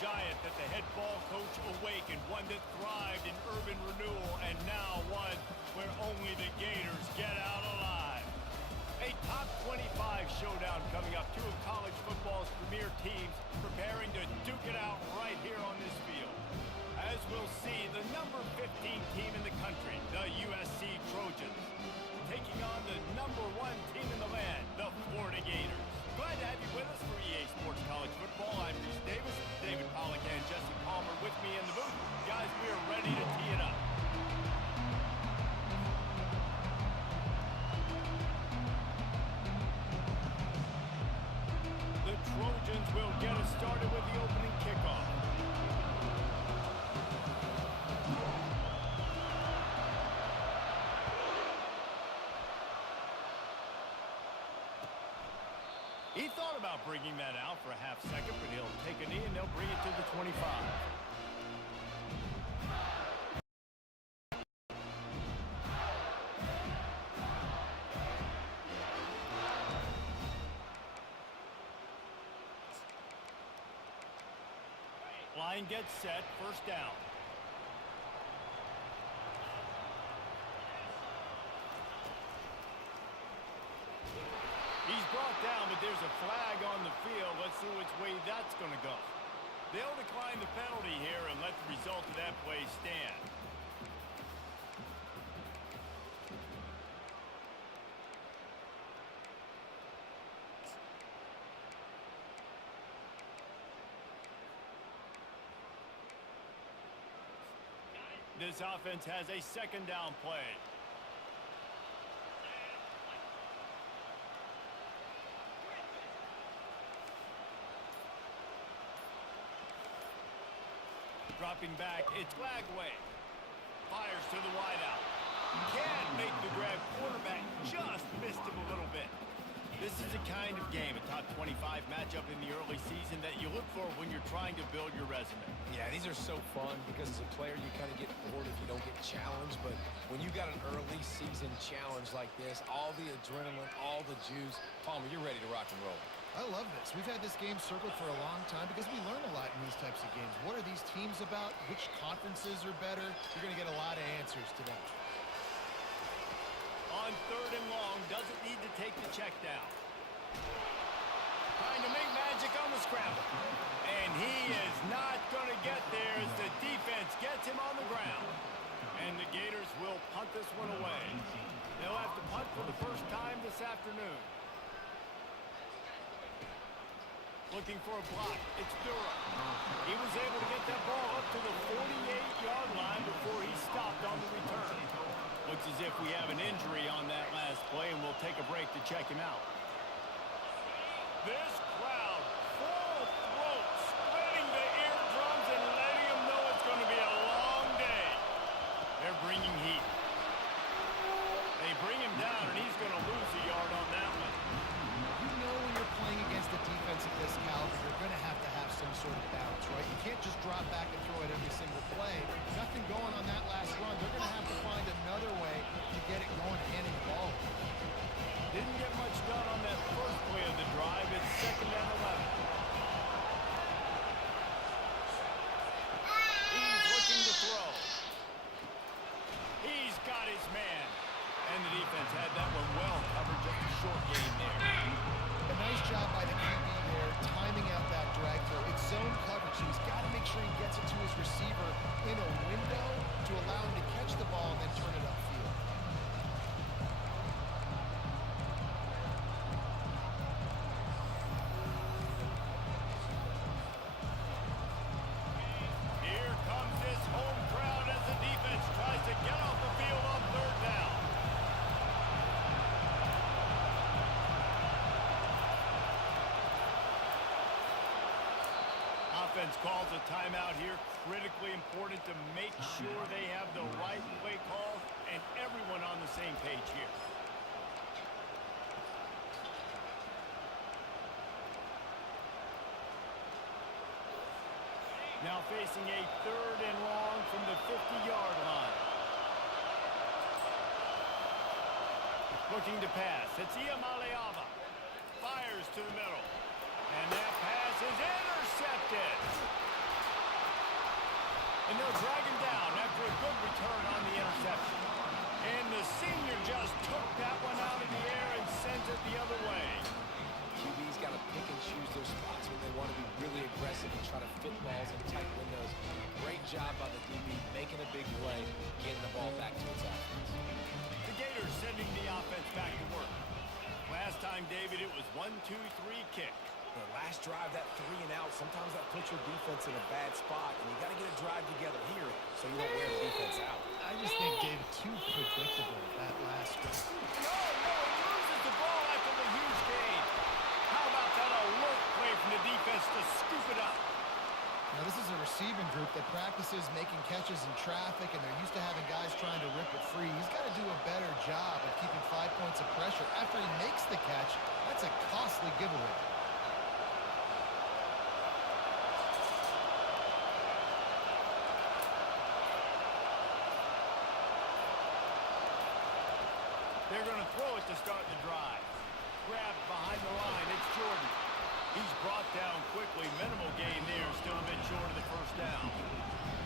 giant that the head ball coach awakened, one that thrived in urban renewal, and now one where only the Gators get out alive. A top 25 showdown coming up. Two of college football's premier teams preparing to duke it out right here on this field. As we'll see, the number 15 team in the country, the USC Trojans, taking on the number 1 team in the land, the Florida Gators. Glad to have you with us for EA Sports College Football. I'm Reese Davis, David Pollack and Jesse Palmer with me in the booth. Guys, we are ready to tee it up. The Trojans will get us started with the opening kickoff. He thought about bringing that out for a half second, but he'll take a knee and they'll bring it to the 25. Line gets set, first down. He's brought down, but there's a flag on the field. Let's see which way that's going to go. They'll decline the penalty here and let the result of that play stand. This offense has a second down play. Dropping back, it's Flagway. Fires to the wideout. Can't make the grab. Quarterback just missed him a little bit. This is the kind of game, a top 25 matchup in the early season, that you look for when you're trying to build your resume. Yeah, these are so fun because as a player you kind of get bored if you don't get challenged, but when you got an early season challenge like this, all the adrenaline, all the juice, Palmer, you're ready to rock and roll. I love this. We've had this game circled for a long time because we learn a lot in these types of games. What are these teams about? Which conferences are better? You're going to get a lot of answers today. On third and long, doesn't need to take the check down. Trying to make magic on the scramble. And he is not going to get there as the defense gets him on the ground. And the Gators will punt this one away. They'll have to punt for the first time this afternoon. Looking for a block. It's Durham. He was able to get that ball up to the 48-yard line before he stopped on the return. Looks as if we have an injury on that last play, and we'll take a break to check him out. This crowd, full throat, splitting the eardrums and letting them know it's going to be a long day. They're bringing heat. They bring him down, and he's going to lose a yard on that one. You know when you're playing against a defense of this caliber, you're going to have some sort of balance, right? You can't just drop back and throw it every single play. Nothing going on that last run. They're going to have to find another way to get it going, handing the ball. Didn't get much done on that first play of the drive. It's second and 11. He's looking to throw. He's got his man. And the defense had that one well covered. Just a short gain there. A nice job by the QB there, timing out that drag throw. It's zone coverage. He's got to make sure he gets it to his receiver in a window to allow him to catch the ball and then turn it upfield. Here comes this home crowd as the defense tries to get off the field on third down. Offense calls a timeout here. Critically important to make sure they have the right play call and everyone on the same page here. Now facing a third and long from the 50-yard line. Looking to pass. It's Iamaleava. Fires to the middle. And that pass is intercepted. And they'll drag him down after a good return on the interception. And the senior just took that one out of the air and sent it the other way. QB's got to pick and choose their spots when they want to be really aggressive and try to fit balls in tight windows. Great job by the DB making a big play, getting the ball back to its offense. The Gators sending the offense back to work. Last time, David, it was 1-2-3 kick. The last drive, that 3 and out, sometimes that puts your defense in a bad spot, and you got to get a drive together here so you don't wear the defense out. I just think, David, too predictable that last drive. No, he loses the ball after the huge gain. How about that alert play from the defense to scoop it up? Now, this is a receiving group that practices making catches in traffic, and they're used to having guys trying to rip it free. He's got to do a better job of keeping 5 points of pressure. After he makes the catch, that's a costly giveaway. They're going to throw it to start the drive. Grabbed behind the line. It's Jordan. He's brought down quickly. Minimal gain there. Still a bit short of the first down.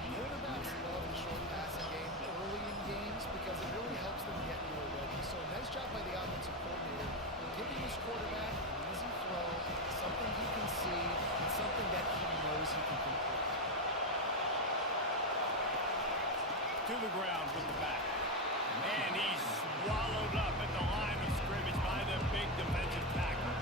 Quarterbacks love the short passing game early in games because it really helps them get more ready. So nice job by the offensive coordinator giving his quarterback an easy throw, something he can see, and something that he knows he can complete. To the ground with the back. And he's swallowed up at the line of scrimmage by the big defensive tackle.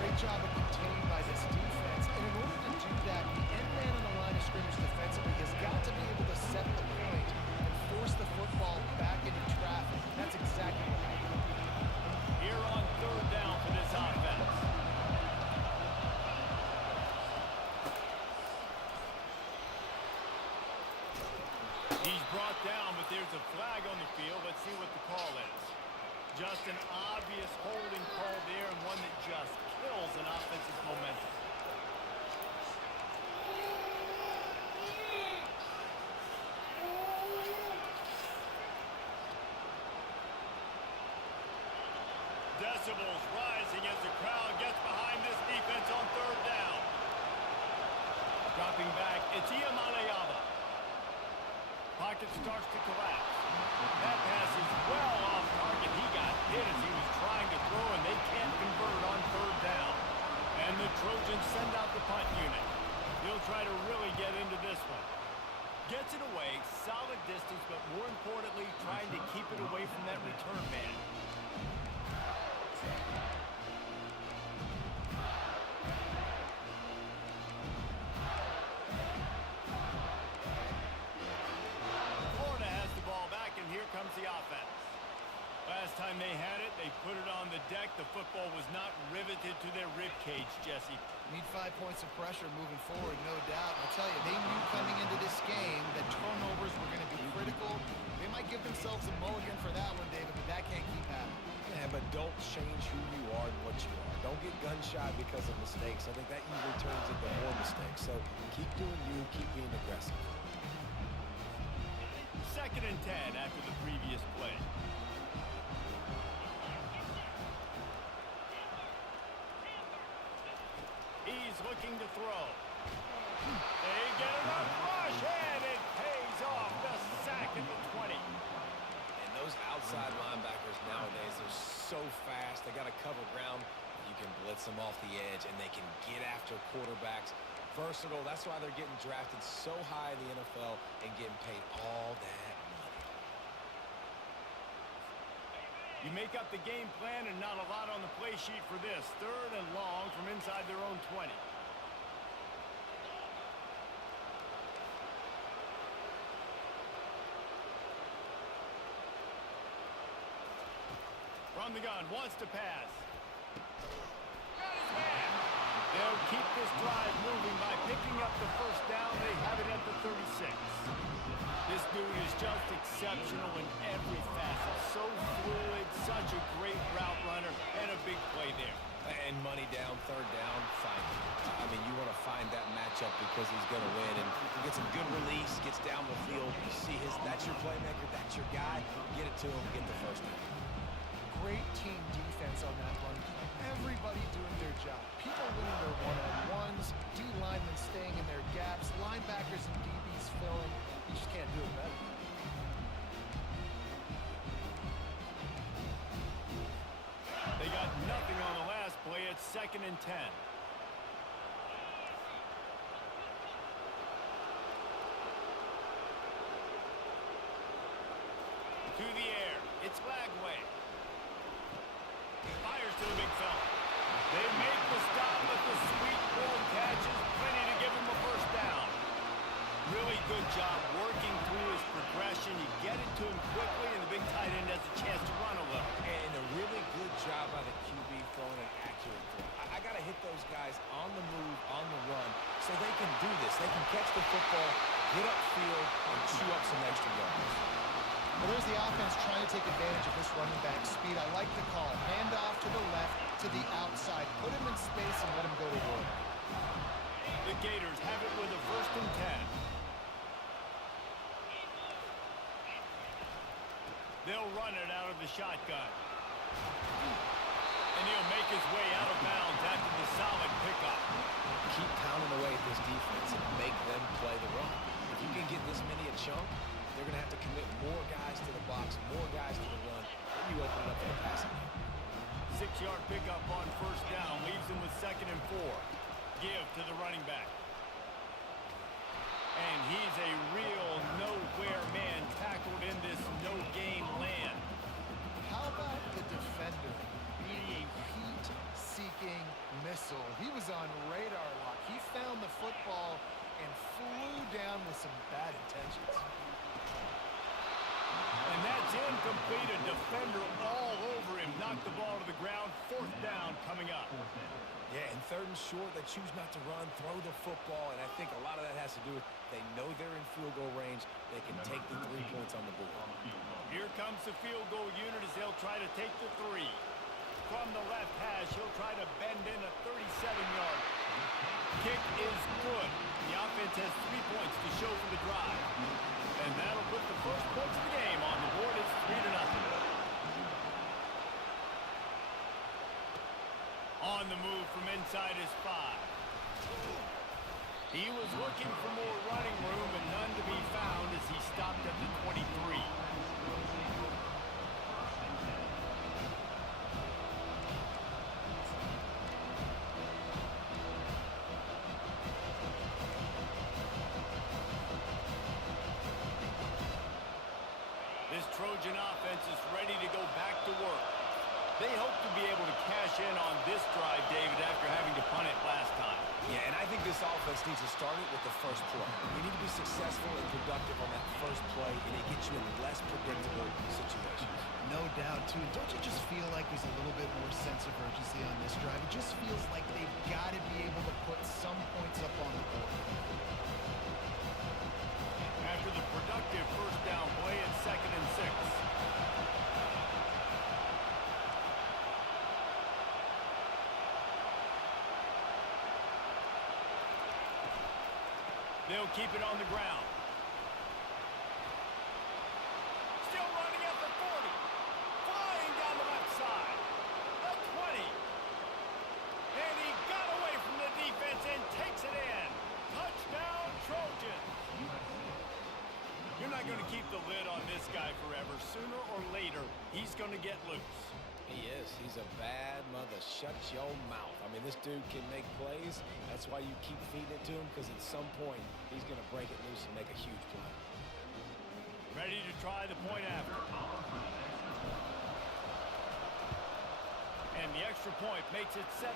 Great job of containing by this defense. And in order to do that, the end man on the line of scrimmage defensively has got to be able to set the point and force the football back into traffic. That's exactly what happened. Here on third down for this offense. He's brought down, but there's a flag on the field. Let's see what the call is. Just an obvious holding call there, and one that just kills an offensive momentum. Decibels rising as the crowd gets behind this defense on third down. Dropping back, it's Iamaleava. Pocket starts to collapse. That pass is well off target. He got hit as he was trying to throw, and they can't convert on third down. And the Trojans send out the punt unit. He'll try to really get into this one. Gets it away, solid distance, but more importantly, trying to keep it away from that return man. The offense. Last time they had it, they put it on the deck. The football was not riveted to their rib cage, Jesse. Need 5 points of pressure moving forward, no doubt. I'll tell you, they knew coming into this game that turnovers were going to be critical. They might give themselves a mulligan for that one, David, but that can't keep happening. Yeah, but don't change who you are and what you are. Don't get gun-shy because of mistakes. I think that usually turns into more mistakes. So keep doing you, keep being aggressive. 2nd and 10 after the previous play. He's looking to throw. They get enough rush, and it pays off. The sack at the 20. And those outside linebackers nowadays, they're so fast. They got to cover ground. You can blitz them off the edge, and they can get after quarterbacks. Versatile. That's why they're getting drafted so high in the NFL and getting paid all that money. You make up the game plan and not a lot on the play sheet for this. 3rd and long from inside their own 20. From the gun, wants to pass. Got his man. They'll keep this drive moving by picking up the first down. They have it at the 36. This dude is just exceptional in every facet. So fluid, such a great route runner, and a big play there. And money down, 3rd down, fine. I mean, you want to find that matchup because he's going to win. And gets a good release, gets down the field. You see that's your playmaker, that's your guy. Get it to him, get the first down. Great team defense on that run. Everybody doing their job. People winning their one-on-ones, D linemen staying in their gaps, linebackers and DBs filling. You just can't do it better. They got nothing on the last play. It's 2nd and 10. To the air. It's Lagway. Fires to the big fella. They make the stop, but the sweet ball catch is plenty to give him a first down. Really good job working through his progression. You get it to him quickly, and the big tight end has a chance to run a little. And a really good job by the QB throwing an accurate throw. I got to hit those guys on the move, on the run, so they can do this. They can catch the football, get upfield, and chew up some extra yards. Well, there's the offense trying to take advantage of this running back speed. I like the call. Hand off to the left, to the outside. Put him in space and let him go to work. The Gators have it with a 1st and 10. They'll run it out of the shotgun. And he'll make his way out of bounds after the solid pickup. Keep pounding away at this defense and make them play the run. If you can get this many a chunk, they're going to have to commit more guys to the box, more guys to the run. Then you open it up for the passing game. 6-yard pickup on 1st down. Leaves him with 2nd and 4. Give to the running back. And he's a real nowhere man tackled in this no-game land. How about the defender being a heat-seeking missile? He was on radar lock. He found the football and flew down with some bad intentions. And that's incomplete. A defender all over him. Knocked the ball to the ground. 4th down coming up. Yeah, and 3rd and short, they choose not to run, throw the football, and I think a lot of that has to do with they know they're in field goal range. They can take the 3 points on the board. Here comes the field goal unit as they'll try to take the 3. From the left hash, he'll try to bend in a 37-yard. Kick is good. The offense has 3 points to show for the drive. And that'll put the first points of the game on the board. It's 3-0. On the move from inside his 5. He was looking for more running room and none to be found as he stopped at the 23. This Trojan offense is ready to go back to work. They hope to be able to cash in on this drive, David, after having to punt it last time. Yeah, and I think this offense needs to start it with the first play. You need to be successful and productive on that first play, and it gets you in less predictable situations. No doubt, too. Don't you just feel like there's a little bit more sense of urgency on this drive? It just feels like they've got to be able to put some points up on the board. After the productive 1st down play, it's 2nd and 6. They'll keep it on the ground. Still running at the 40. Flying down the left side. The 20. And he got away from the defense and takes it in. Touchdown, Trojans. You're not going to keep the lid on this guy forever. Sooner or later, he's going to get loose. He is. He's a bad mother. Shut your mouth. I mean, this dude can make plays. That's why you keep feeding it to him, because at some point, he's going to break it loose and make a huge play. Ready to try the point after. And the extra point makes it 7-3.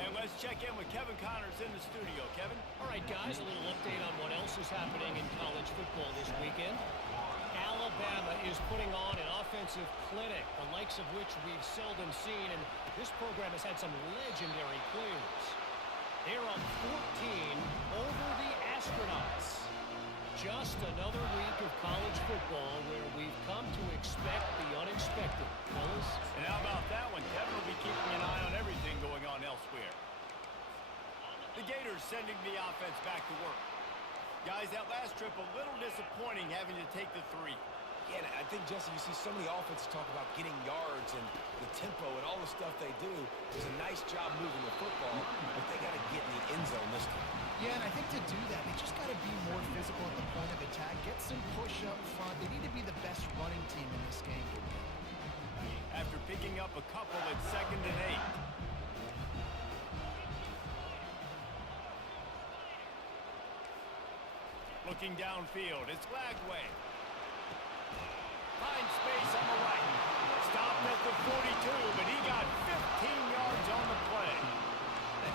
And let's check in with Kevin Connors in the studio. Kevin? All right, guys, a little update on what else is happening in college football this weekend. Alabama is putting on an offensive clinic, the likes of which we've seldom seen, and this program has had some legendary players. They're up 14 over the Astronauts. Just another week of college football where we've come to expect the unexpected, fellas. And how about that one? Kevin will be keeping an eye on everything going on elsewhere. The Gators sending the offense back to work. Guys, that last trip a little disappointing having to take the 3. Yeah, and I think, Jesse, you see so many offenses talk about getting yards, and the tempo and all the stuff they do. It's a nice job moving the football, but they got to get in the end zone this time. Yeah, and I think to do that, they just got to be more physical at the point of attack, get some push up front. They need to be the best running team in this game. After picking up a couple at 2nd and 8. Looking downfield, it's Lagway. Finds space on the right. Stopped at the 42, but he got 15 yards on the play.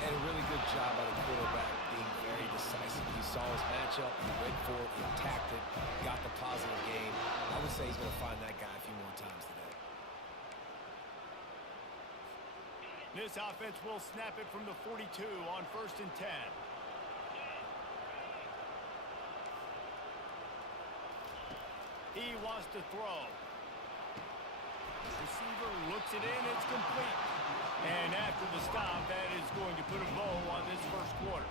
And a really good job by the quarterback being very decisive. He saw his matchup, he went for it, he attacked it, got the positive gain. I would say he's going to find that guy a few more times today. This offense will snap it from the 42 on 1st and 10. He wants to throw. Receiver looks it in, it's complete. And after the stop, that is going to put a bow on this first quarter.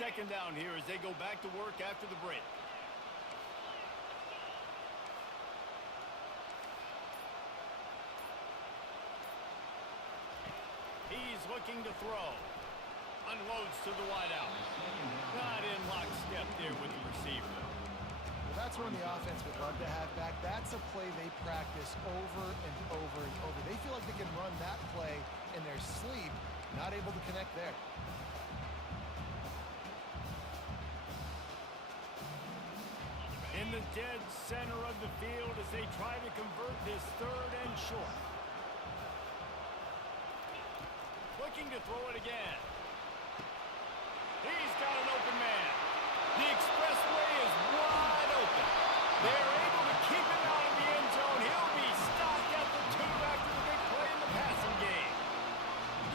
Second down here as they go back to work after the break. He's looking to throw. Unloads to the wideout. Not in lockstep there with the receiver. Well, that's one the offense would love to have back. That's a play they practice over and over and over. They feel like they can run that play in their sleep. Not able to connect there. In the dead center of the field as they try to convert this 3rd and short. Looking to throw it again. He's got an open man. The expressway is wide open. They're able to keep him out of the end zone. He'll be stopped at the 2 after the big play in the passing game.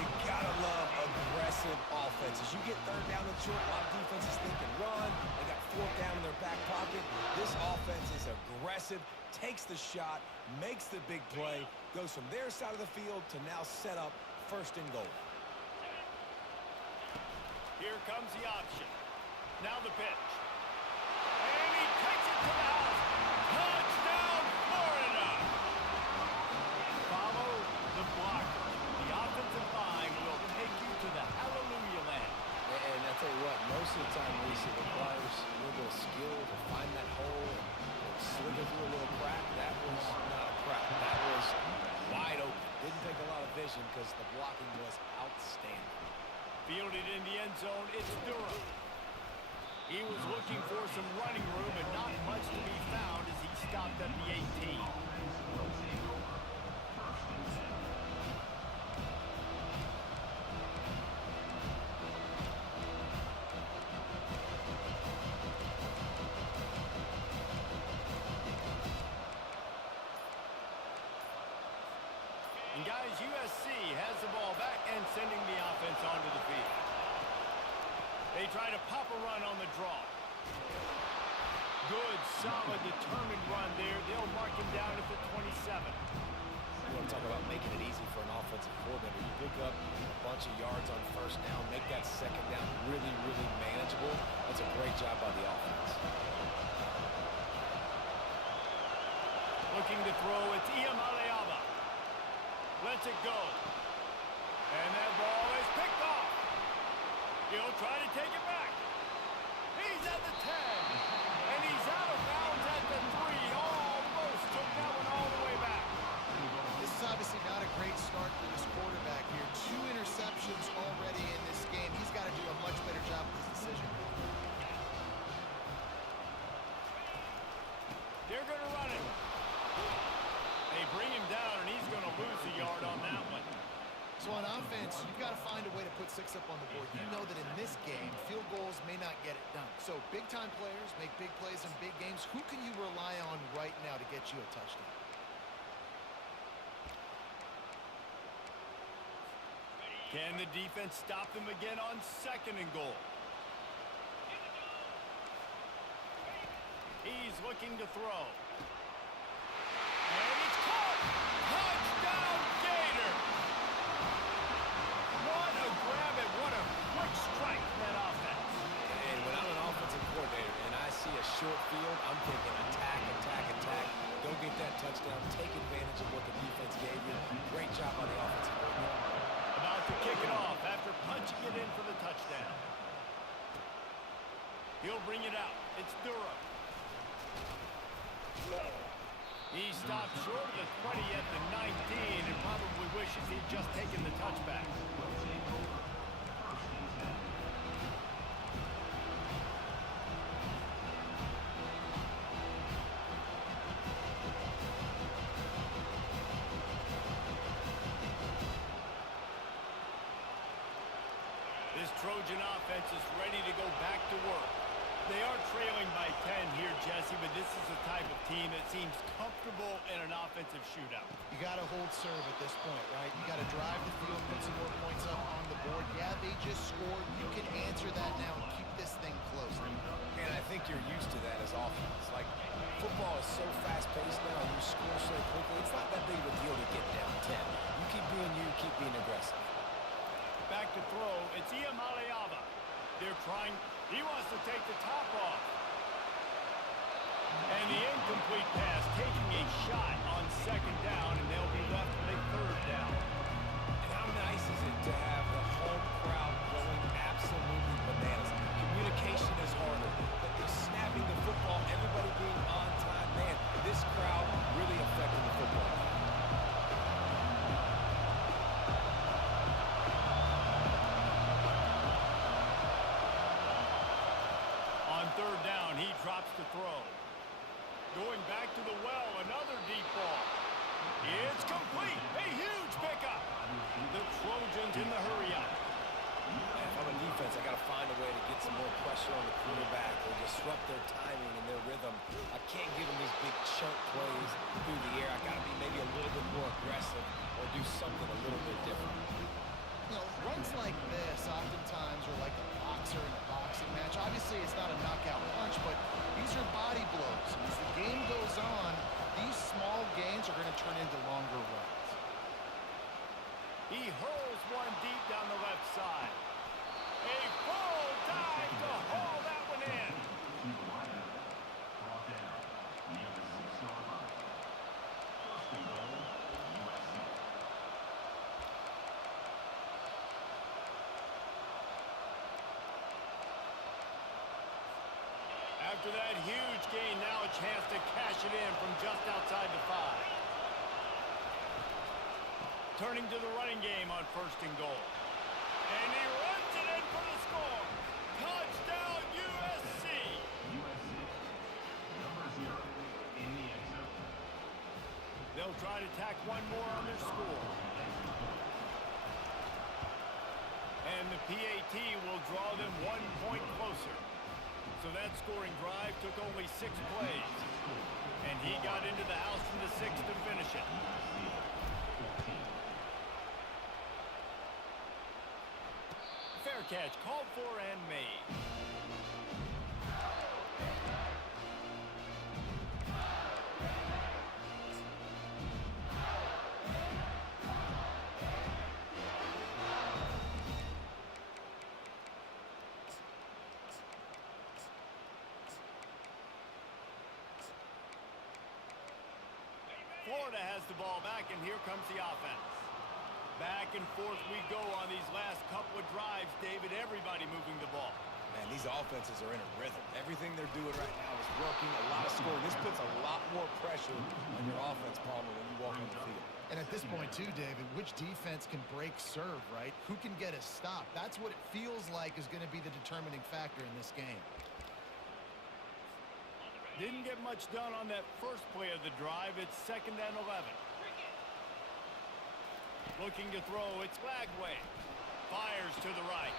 You gotta love aggressive offenses. You get 3rd down and short, a lot of defenses thinking run. They got 4th down in their back pocket. This offense is aggressive, takes the shot, makes the big play, goes from their side of the field to now set up 1st and goal. Here comes the option. Now the pitch. And he takes it to the house. Touchdown, Florida! Follow the blocker. The offensive line will take you to the hallelujah land. And I tell you what, most of the time, Reese, it requires a little bit of skill to find that hole and slither through a little crack. That was not a crack. That was wide open. Didn't take a lot of vision because the blocking was outstanding. Fielded in the end zone, it's Durham. He was looking for some running room and not much to be found as he stopped at the 18. And guys, USC has the ball back and sending the offense onto the field. They try to pop a run on the draw. Good, solid, determined run there. They'll mark him down at the 27. You want to talk about making it easy for an offensive coordinator. You pick up a bunch of yards on 1st down, make that 2nd down really, really manageable. That's a great job by the offense. Looking to throw, it's Iamaleava. Lets it go. And that ball is picked off. He'll try to take it back. He's at the 10. And he's out of bounds at the 3. Almost took that one all the way back. This is obviously not a great start for this quarterback here. 2 interceptions already in this game. He's got to do a much better job with his decision. They're going to run it. They bring him down, and he's going to lose a yard on that one. So on offense, you've got to find a way to put 6 up on the board. You know that in this game, field goals may not get it done. So big-time players make big plays in big games. Who can you rely on right now to get you a touchdown? Can the defense stop them again on 2nd and goal? He's looking to throw. And it's caught! Touchdown, Gators! What a grab and what a quick strike from that offense. And when I'm an offensive coordinator and I see a short field, I'm thinking attack, attack, attack. Go get that touchdown. Take advantage of what the defense gave you. Great job on the offensive coordinator. About to kick it off after punching it in for the touchdown. He'll bring it out. It's Durham. He stopped short of the 20 at the 19 and probably wishes he'd just taken the touchback. This Trojan offense is ready to go back to work. They are trailing by 10 here, Jesse, but this is the type of team that seems comfortable in an offensive shootout. You got to hold serve at this point, right? You got to drive the field, put some more points up on the board. Yeah, they just scored. You can answer that now and keep this thing close. And I think you're used to that as offense. Like, football is so fast-paced now, and you score so quickly. It's not that big of a deal to get down 10. You keep being you, keep being aggressive. Back to throw. It's Iamaleava. They're trying. He wants to take the top off. And the incomplete pass taking a shot on 2nd down, and they'll be left with a 3rd down. And how nice is it to have the home crowd going absolutely bananas? Communication is harder. But they're snapping the football, everybody being on time. Man, this crowd really affecting the football. On 3rd down, he drops the throw. Going back to the well, another deep ball. It's complete. A huge pickup. The Trojans in the hurry-up. If I'm a defense, I got to find a way to get some more pressure on the quarterback or disrupt their timing and their rhythm. I can't give them these big chunk plays through the air. I got to be maybe a little bit more aggressive or do something a little bit different. You know, runs like this oftentimes are like a boxer in a boxing match. Obviously, it's not a knockout punch, but these are body blows. As the game goes on, these small gains are going to turn into longer runs. He hurls one deep down the left side. A full dive to haul that one in. After that huge gain, now a chance to cash it in from just outside the 5. Turning to the running game on 1st and goal. And he runs it in for the score. Touchdown, USC. Number 0 in the end zone. They'll try to tack one more on their score. And the PAT will draw them 1 point closer. So that scoring drive took only 6 plays. And he got into the house from the 6th to finish it. Fair catch called for and made. Florida has the ball back, and here comes the offense. Back and forth we go on these last couple of drives, David. Everybody moving the ball. Man, these offenses are in a rhythm. Everything they're doing right now is working, a lot of scoring. This puts a lot more pressure on your offense, Palmer, when you walk on the field. And at this point, too, David, which defense can break serve, right? Who can get a stop? That's what it feels like is going to be the determining factor in this game. Didn't get much done on that first play of the drive. It's 2nd and 11. Looking to throw. It's Lagway. Fires to the right.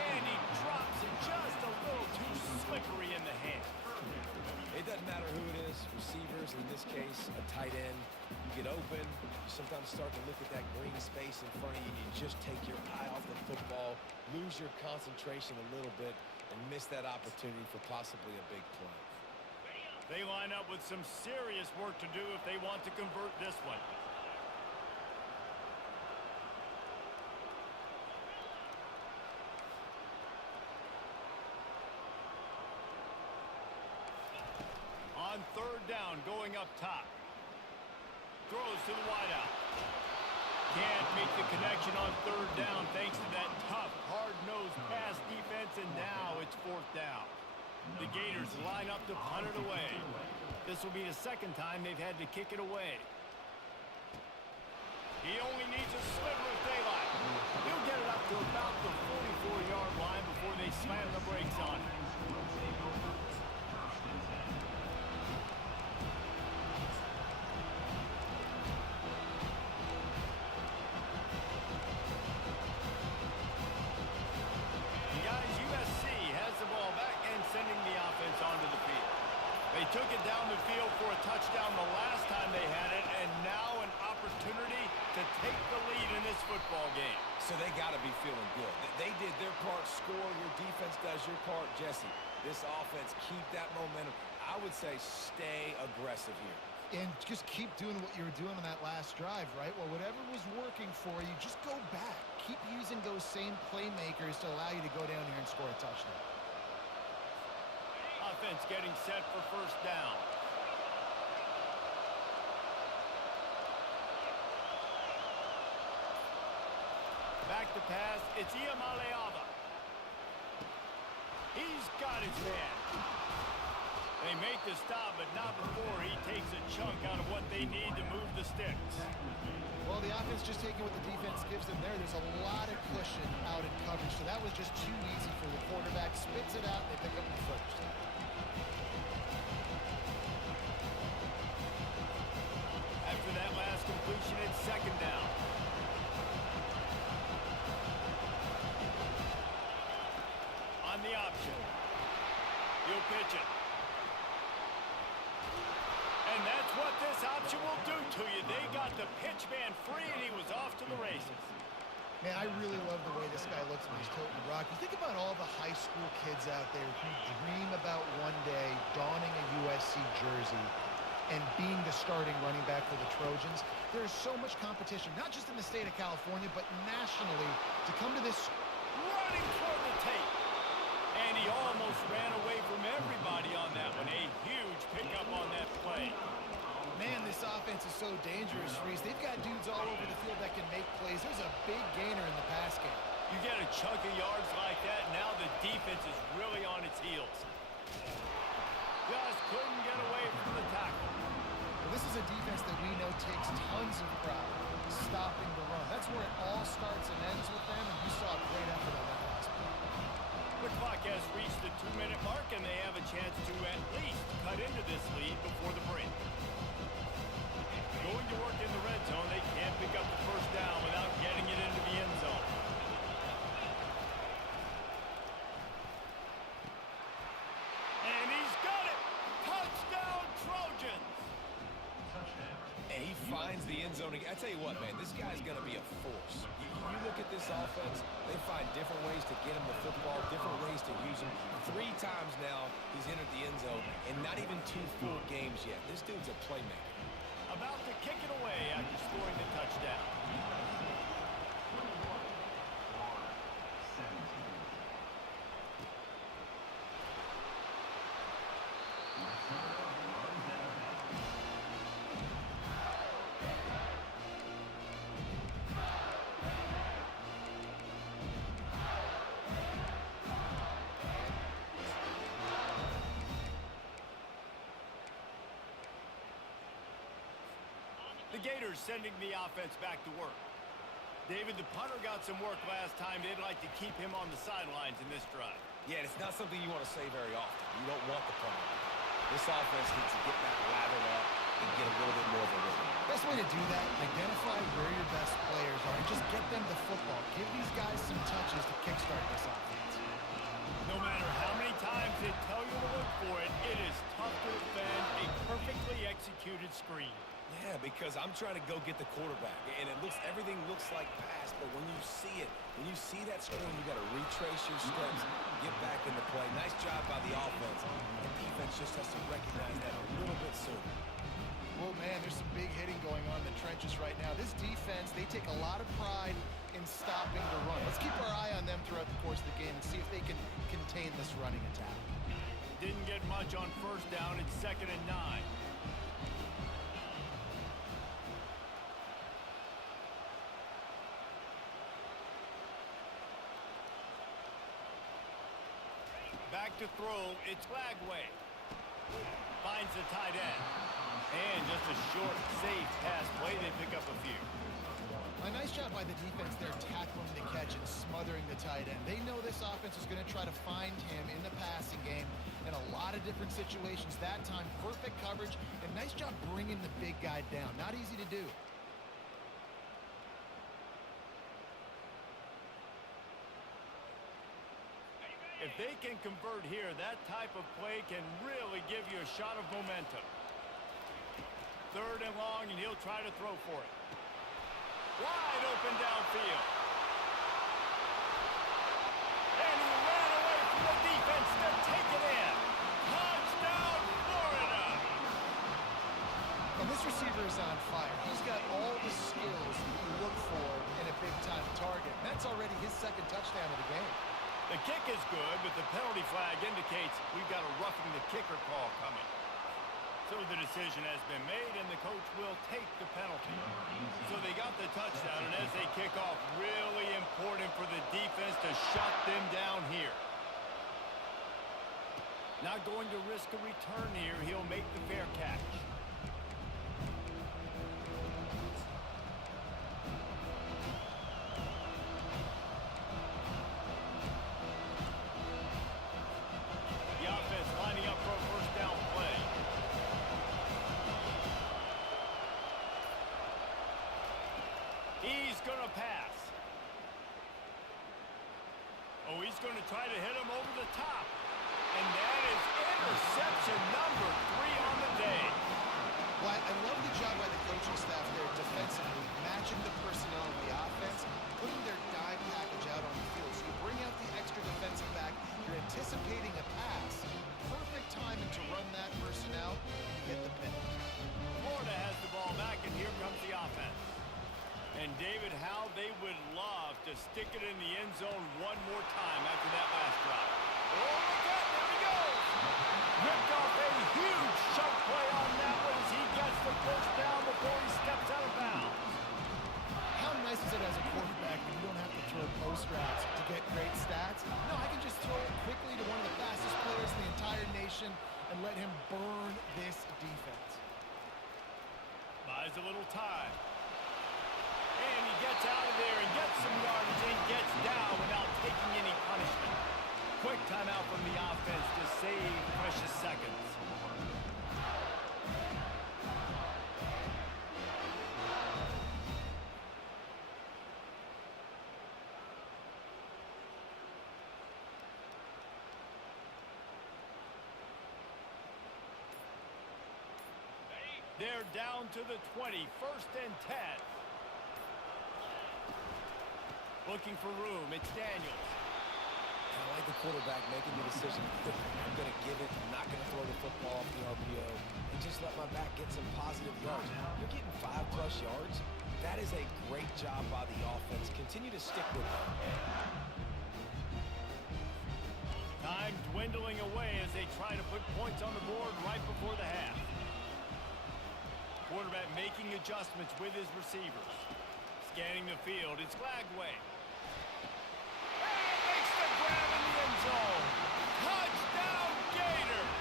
And he drops it just a little too slippery in the hand. It doesn't matter who it is, receivers, in this case, a tight end. You get open, you sometimes start to look at that green space in front of you, and you just take your eye off the football, lose your concentration a little bit, and miss that opportunity for possibly a big play. They line up with some serious work to do if they want to convert this one. On third down, going up top. Throws to the wideout. Can't make the connection on third down thanks to that tough, hard-nosed pass defense, and now it's fourth down. The Gators line up to punt it away. This will be the second time they've had to kick it away. He only needs a sliver of daylight. He'll get it up to about the 44-yard line before they slam the brakes on it. Sending the offense onto the field. They took it down the field for a touchdown the last time they had it, and now an opportunity to take the lead in this football game. So they got to be feeling good. They did their part, score. Your defense does your part, Jesse. This offense, keep that momentum. I would say stay aggressive here. And just keep doing what you were doing on that last drive, right? Well, whatever was working for you, just go back. Keep using those same playmakers to allow you to go down here and score a touchdown. Offense getting set for first down. Back to pass. It's Iamaleava. He's got his man. They make the stop, but not before he takes a chunk out of what they need to move the sticks. Well, the offense just taking what the defense gives them there. There's a lot of cushion out in coverage, so that was just too easy for the quarterback. Spits it out, and they pick up the first. After that last completion, it's second down. On the option. He'll pitch it. And that's what this option will do to you. They got the pitch man free, and he was off to the races. Man, I really love the way this guy looks when he's tilting the rock. You think about all the high school kids out there who dream about one day donning a USC jersey and being the starting running back for the Trojans. There's so much competition, not just in the state of California, but nationally, to come to this. Running toward the tape. And he almost ran away from everybody on that one. A huge pickup on that play. Man, this offense is so dangerous, Reese. They've got dudes all over the field that can make plays. There's a big gainer in the pass game. You get a chunk of yards like that, now the defense is really on its heels. Just couldn't get away from the tackle. Well, this is a defense that we know takes tons of pride stopping the run. That's where it all starts and ends with them, and you saw a great effort on that last play. The clock has reached the 2-minute mark, and they have a chance to at least cut into this lead before the break. Going to work in the red zone, they can't pick up the first down without getting it into the end zone. And he's got it! Touchdown, Trojans! And he finds the end zone. I tell you what, man, this guy's going to be a force. You look at this offense, they find different ways to get him the football, different ways to use him. 3 times now he's entered the end zone, and not even 2 full games yet. This dude's a playmaker. About to kick it away after scoring the touchdown. The Gators sending the offense back to work. David, the punter got some work last time. They'd like to keep him on the sidelines in this drive. Yeah, it's not something you want to say very often. You don't want the punter. This offense needs to get that lathered up and get a little bit more of a rhythm. Best way to do that, identify where your best players are and just get them the football. Give these guys some Yeah, because I'm trying to go get the quarterback, and everything looks like pass, but when you see that screen, you got to retrace your steps, get back into play. Nice job by the offense. The defense just has to recognize that a little bit sooner. Well, man, there's some big hitting going on in the trenches right now. This defense, they take a lot of pride in stopping the run. Let's keep our eye on them throughout the course of the game and see if they can contain this running attack. Didn't get much on first down. It's 2nd and 9. Back to throw. It's Flagway. Finds the tight end. And just a short, safe pass play. They pick up a few. A nice job by the defense there tackling the catch and smothering the tight end. They know this offense is going to try to find him in the passing game in a lot of different situations. That time, perfect coverage, and nice job bringing the big guy down. Not easy to do. If they can convert here, that type of play can really give you a shot of momentum. 3rd and long, and he'll try to throw for it. Wide open downfield. And he ran away from the defense to take it in. Touchdown, Florida! And this receiver is on fire. He's got all the skills you look for in a big-time target. That's already his 2nd touchdown of the game. The kick is good, but the penalty flag indicates we've got a roughing the kicker call coming. So the decision has been made, and the coach will take the penalty. So they got the touchdown, and as they kick off, really important for the defense to shut them down here. Not going to risk a return here. He'll make the fair catch. The offense lining up for a first down play. He's going to pass. Oh, he's going to try to hit him over the top. And that is interception number 3 on the day. Well, I love the job by the coaching staff there defensively, matching the personnel of the offense, putting their dime package out on the field. So you bring out the extra defensive back, you're anticipating a pass. Perfect timing to run that personnel, and you get the pick. Florida has the ball back, and here comes the offense. And David, how they would love to stick it in the end zone one more time after that last drive. Oh, look out, there he goes! Ripped off a huge chunk play on that one as he gets the first down before he steps out of bounds. How nice is it as a quarterback when you don't have to throw post routes to get great stats? No, I can just throw it quickly to one of the fastest players in the entire nation and let him burn this defense. Buys a little time. And he gets out of there and gets some yardage and gets down without taking any punishment. Quick timeout from the offense to save precious seconds. They're down to the 20, 1st and 10. Looking for room, it's Daniels. I like the quarterback making the decision quickly. I'm going to give it. I'm not going to throw the football off the RPO and just let my back get some positive yards. You're getting 5+ yards. That is a great job by the offense. Continue to stick with it. Time dwindling away as they try to put points on the board right before the half. Quarterback making adjustments with his receivers. Scanning the field, it's Flagway. And makes the grab in the end zone. Touchdown, Gators!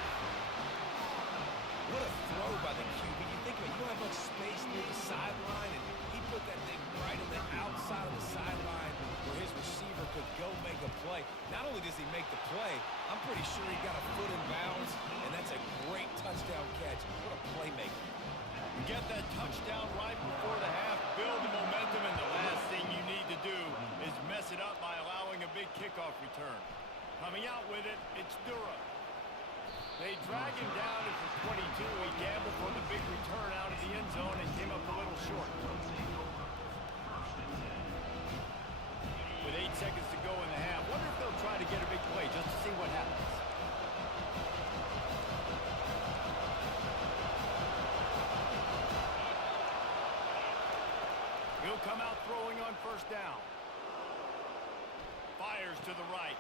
What a throw by the QB. You think about it, you don't have much space near the sideline, and he put that thing right on the outside of the sideline where his receiver could go make a play. Not only does he make the play, I'm pretty sure he got a foot in bounds, and that's a great touchdown catch. What a playmaker. Get that touchdown right before the half, build the momentum, and the last thing you need to do is mess it up by allowing a big kickoff return. Coming out with it, it's Durham. They dragging down at the 22. He gambled for the big return out of the end zone and came up a little short. With 8 seconds to go in the half, wonder if they'll try to get a big play just to see what happens. He'll come out throwing on first down. Fires to the right.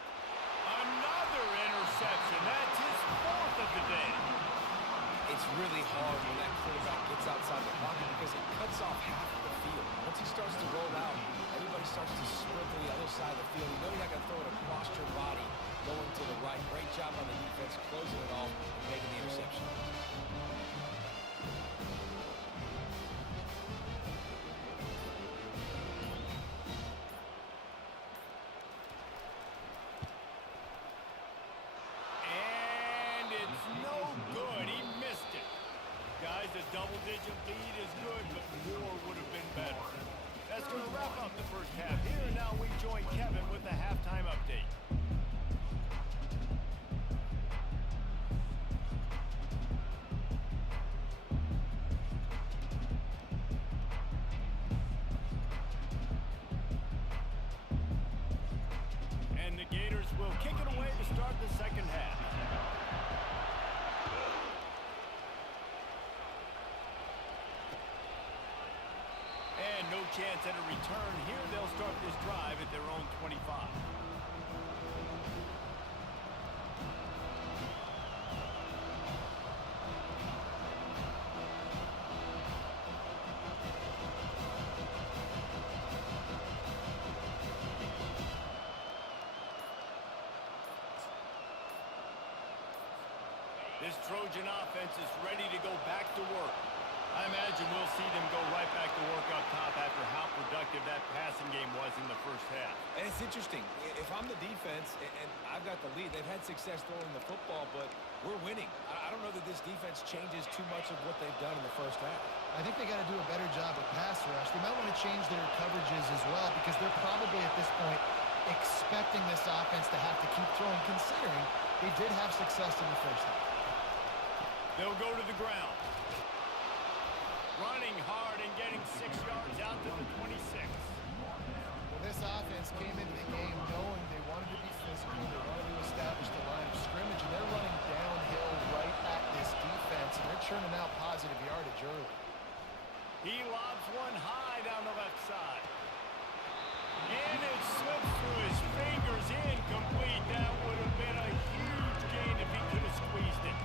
Another interception. That's his 4th of the day. It's really hard when that quarterback gets outside the pocket because it cuts off half of the field. Once he starts to roll out, everybody starts to sprint to the other side of the field. You know you're not going to throw it across your body going to the right. Great job on the defense closing it off and making the interception. Double-digit lead is good, but more would have been better. That's going to wrap up the first half here, and now we join Kevin with the halftime update. And the Gators will kick it away to start the second half. No chance at a return here. They'll start this drive at their own 25. This Trojan offense is ready to go back to work. I imagine we'll see them go right back to work up top after how productive that passing game was in the first half. And it's interesting. If I'm the defense and I've got the lead, they've had success throwing the football, but we're winning. I don't know that this defense changes too much of what they've done in the first half. I think they got to do a better job of pass rush. They might want to change their coverages as well because they're probably at this point expecting this offense to have to keep throwing, considering they did have success in the first half. They'll go to the ground. Running hard and getting 6 yards out to the 26. Well, this offense came into the game knowing they wanted to be physical. They wanted to establish the line of scrimmage, and they're running downhill right at this defense, and they're churning out positive yardage early. He lobs one high down the left side. And it slips through his fingers, incomplete. That would have been a huge gain if he could have squeezed it.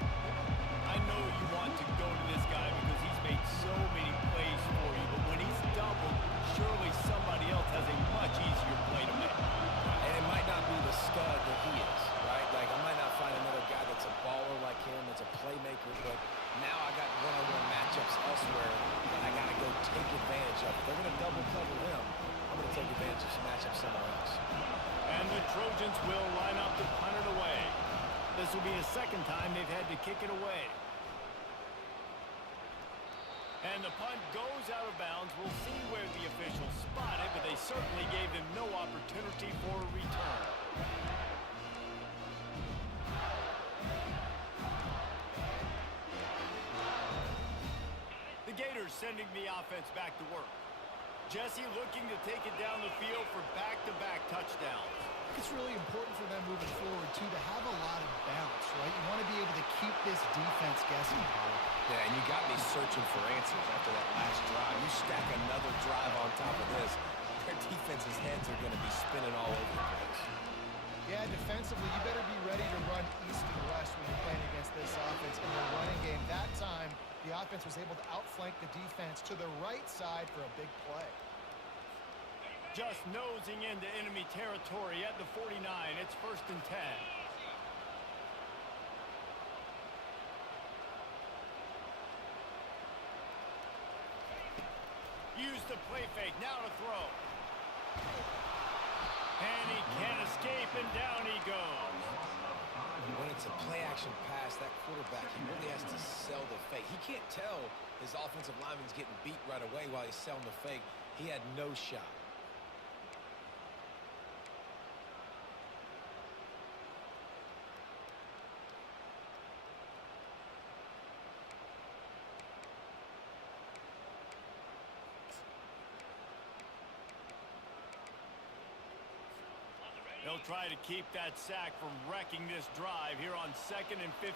I know you want to go to this guy because he's made so many plays for you, but when he's doubled, surely somebody else has a much easier play to make. And it might not be the stud that he is, right? Like, I might not find another guy that's a baller like him, that's a playmaker, but now I got one-on-one matchups elsewhere that I got to go take advantage of. If they're going to double cover him, I'm going to take advantage of some matchups somewhere else. And the Trojans will line up to punt it away. This will be the second time they've had to kick it away. And the punt goes out of bounds. We'll see where the officials spot it, but they certainly gave them no opportunity for a return. The Gators sending the offense back to work. Jesse looking to take it down the field for back-to-back touchdowns. It's really important for them moving forward, too, to have a lot of balance, right? You want to be able to keep this defense guessing. Yeah, and you got me searching for answers after that last drive. You stack another drive on top of this, their defense's heads are going to be spinning all over the place. Yeah, defensively, you better be ready to run east and west when you're playing against this offense in the running game. That time, the offense was able to outflank the defense to the right side for a big play. Just nosing into enemy territory at the 49. It's 1st and 10. Use the play fake. Now to throw. And he can't escape, and down he goes. When it's a play-action pass, that quarterback, he really has to sell the fake. He can't tell his offensive lineman's getting beat right away while he's selling the fake. He had no shot. They'll try to keep that sack from wrecking this drive here on 2nd and 15.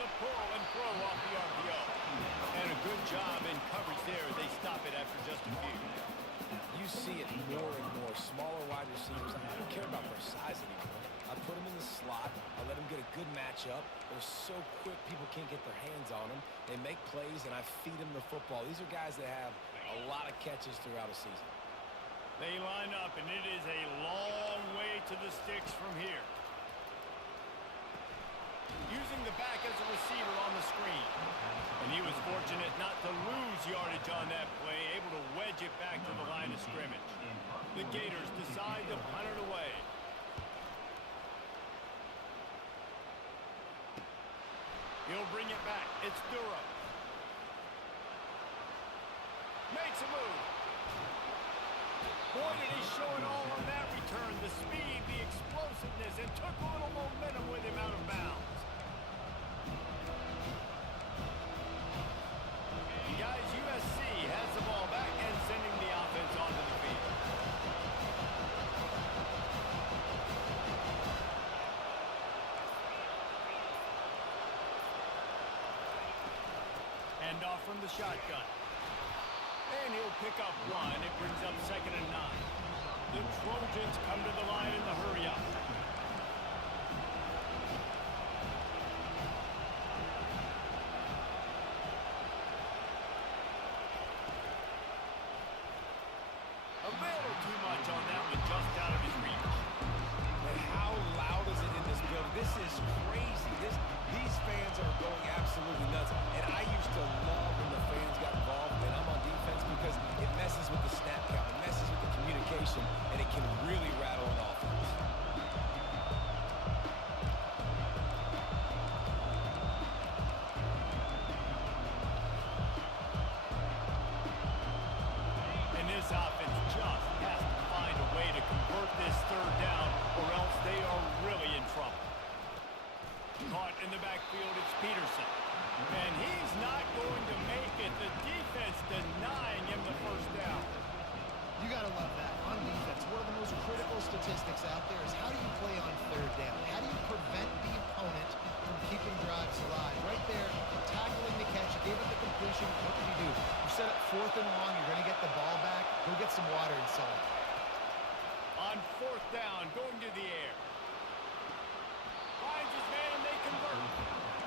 The pull and throw off the RPO. And a good job in coverage there. They stop it after just a few. You see it more and more. Smaller wide receivers. I don't care about their size anymore. I put them in the slot. I let them get a good matchup. They're so quick, people can't get their hands on them. They make plays, and I feed them the football. These are guys that have a lot of catches throughout a season. They line up, and it is a long way to the sticks from here. Using the back as a receiver on the screen. And he was fortunate not to lose yardage on that play, able to wedge it back to the line of scrimmage. The Gators decide to punt it away. He'll bring it back. It's Durham. Makes a move. Boy, did he show it all on that return. The speed, the explosiveness, and took a little momentum with him out of bounds. Guys, USC has the ball back and sending the offense onto the field. Hand off from the shotgun. And he'll pick up one. It brings up 2nd and 9. The Trojans come to the line in the hurry up. A little too much on that one, just out of his reach. And how loud is it in this building? This is crazy. These fans are going absolutely nuts. And I used to love when the fans got involved when I'm on defense because it messes with the snap count, it messes with the communication, and it can really rattle an offense. And this offense just has to find a way to convert this 3rd down, or else they are really in trouble. Caught in the backfield, it's Peterson. And he's not going to make it. The defense denying him the 1st down. You got to love that. On defense, one of the most critical statistics out there is how do you play on 3rd down? How do you prevent the opponent from keeping drives alive? Right there, tackling the catch, you gave it the completion. What can you do? You set up 4th and long, you're going to get the ball back. Go get some water and sell it. On 4th down, going to the air. Finds his man and they convert.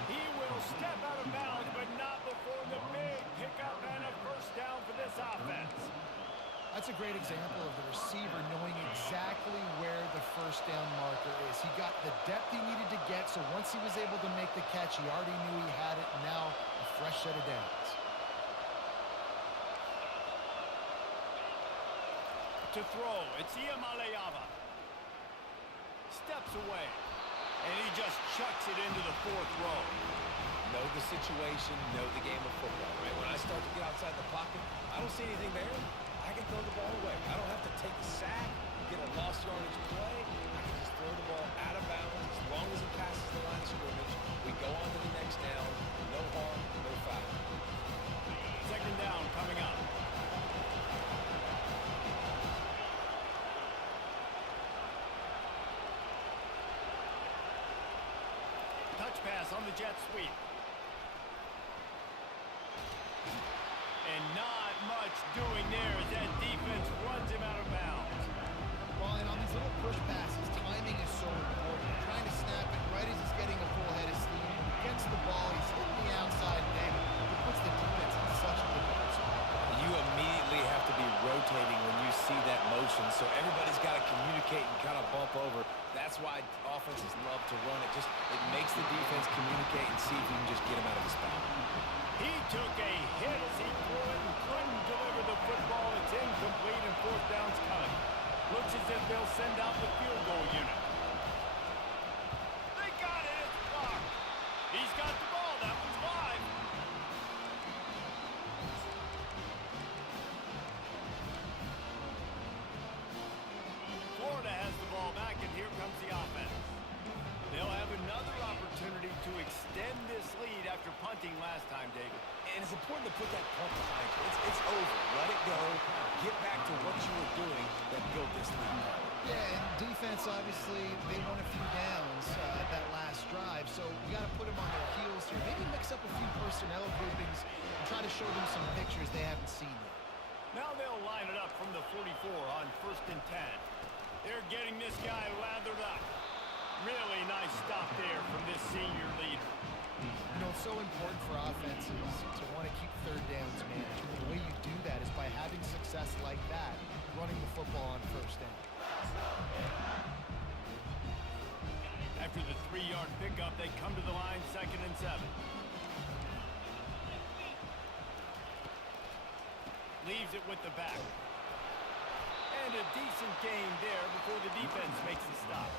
He will step out of bounds, but not before the big pickup and a 1st down for this offense. That's a great example of the receiver knowing exactly where the 1st down marker is. He got the depth he needed to get, so once he was able to make the catch, he already knew he had it, and now a fresh set of downs. To throw, it's Iamaleava. Steps away, and he just chucks it into the 4th row. Know the situation, know the game of football, right? When I start to get outside the pocket, I don't see anything there. I can throw the ball away. I don't have to take a sack, get a lost yardage play. I can just throw the ball out of bounds as long as it passes the line of scrimmage. We go on to the next down. No harm, no foul. 2nd down coming up. Touch pass on the jet sweep. And not much doing there as that defense runs him out of bounds. Well, and on these little push passes, timing is so important. You're trying to snap it right as he's getting a full head of steam. He gets the ball, he's hitting the outside, David. It puts the defense in such a difficult spot. You immediately have to be rotating when you see that motion, so everybody's got to communicate and kind of bump over. That's why offenses love to run it. It makes the defense communicate and see if you can just get him out of the spot. He took a hit as he threw it and couldn't deliver the football. It's incomplete and 4th down's coming. Looks as if they'll send out the field goal unit. They got it. It's blocked. He's got the ball. That one's live. Florida has the ball back, and here comes the offense. They'll have another opportunity to extend this lead after punting last time, David. And it's important to put that punt behind you. It's over. Let it go, get back to what you were doing that built this lead. Yeah, and defense, obviously, they won a few downs that last drive, so you got to put them on their heels here. Maybe mix up a few personnel groupings and try to show them some pictures they haven't seen yet. Now they'll line it up from the 44 on 1st and 10. They're getting this guy lathered up. Really nice stop there from this senior leader. You know, it's so important for offenses to want to keep third downs managed. The way you do that is by having success like that, running the football on 1st down. After the 3-yard pickup, they come to the line 2nd and 7. Leaves it with the back. And a decent gain there before the defense makes the stop.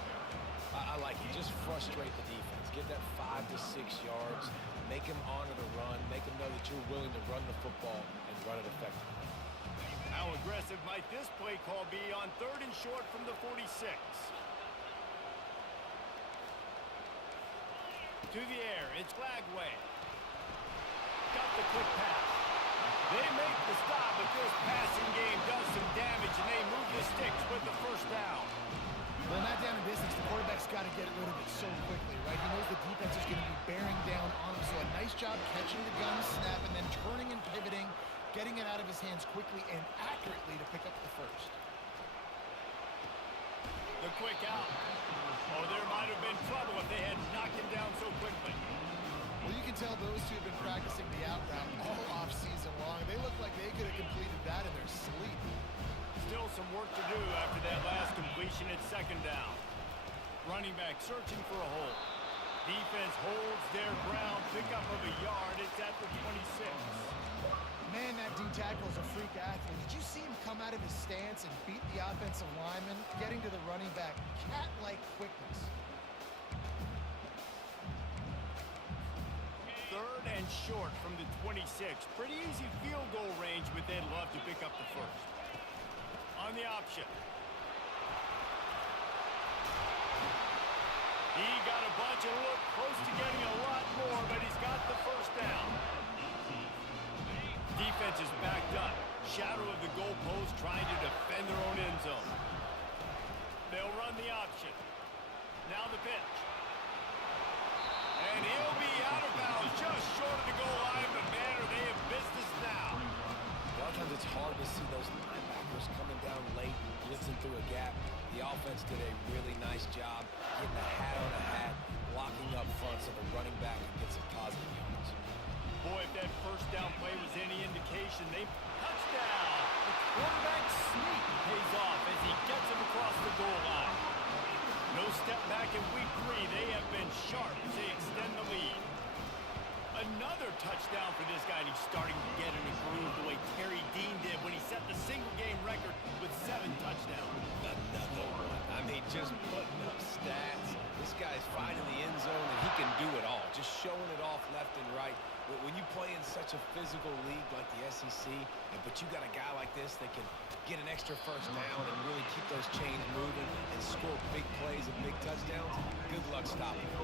I like it. Just frustrate the defense. Get that 5 to 6 yards. Make them honor the run. Make them know that you're willing to run the football and run it effectively. How aggressive might this play call be on 3rd and short from the 46? To the air, it's Lagway. Got the quick pass. They make the stop, but this passing game does some damage, and they move the sticks with the 1st down. Well, in that down and distance, the quarterback's got to get rid of it so quickly, right? He knows the defense is going to be bearing down on him, so a nice job catching the gun snap and then turning and pivoting, getting it out of his hands quickly and accurately to pick up the 1st. The quick out. Oh, there might have been trouble if they had knocked him down so quickly. Well, you can tell those two have been practicing the out route all off-season long. They look like they could have completed that in their sleep. Still some work to do after that last completion at 2nd down. Running back searching for a hole. Defense holds their ground. Pickup of a yard. It's at the 26. Man, that D-tackle is a freak athlete. Did you see him come out of his stance and beat the offensive lineman, getting to the running back? Cat-like quickness. 3rd and short from the 26. Pretty easy field goal range, but they'd love to pick up the 1st. On the option. He got a bunch and looked close to getting a lot more, but he's got the 1st down. Defense is backed up. Shadow of the goalpost trying to defend their own end zone. They'll run the option. Now the pitch. And he'll be out of bounds just short of the goal line, but man, are they in business now. A lot of times it's hard to see those linebackers coming down late, blitzing through a gap. The offense did a really nice job getting a hat on a hat, blocking up front so the running back can get some positive yards. Boy, if that 1st down play was any indication, touchdown! The quarterback sneak pays off as he gets him across the goal line. No step back in week 3. They have been sharp as they extend the lead. Another touchdown for this guy, and he's starting to get in a groove the way Terry Dean did when he set the single-game record with 7 touchdowns. Another one. I mean, just putting up stats. This guy's finding the end zone, and he can do it all. Just showing it off left and right. When you play in such a physical league like the SEC, but you got a guy like this that can get an extra 1st down and really keep those chains moving and score big plays and big touchdowns, good luck stopping him.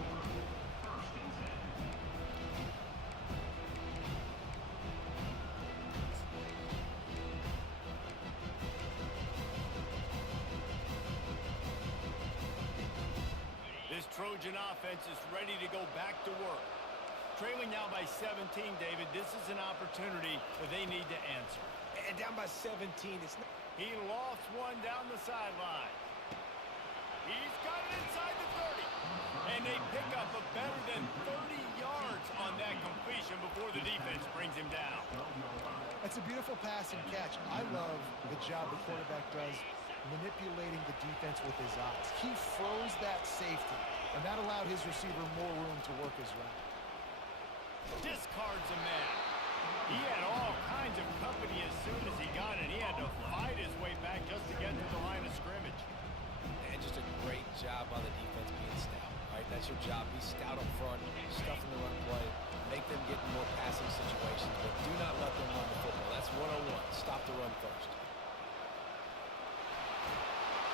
This Trojan offense is ready to go back to work. Trailing now by 17, David. This is an opportunity that they need to answer. And down by 17, it's not... He lofts one down the sideline. He's got it inside the 30. And they pick up a better than 30 yards on that completion before the defense brings him down. That's a beautiful pass and catch. I love the job the quarterback does manipulating the defense with his eyes. He froze that safety, and that allowed his receiver more room to work his route. Discards a man. He had all kinds of company as soon as he got it. He had to fight his way back just to get to the line of scrimmage. And just a great job by the defense being stout, right? That's your job. Be stout up front, stuff in the run play, make them get in more passing situations, but do not let them run the football. That's 101. Stop the run first.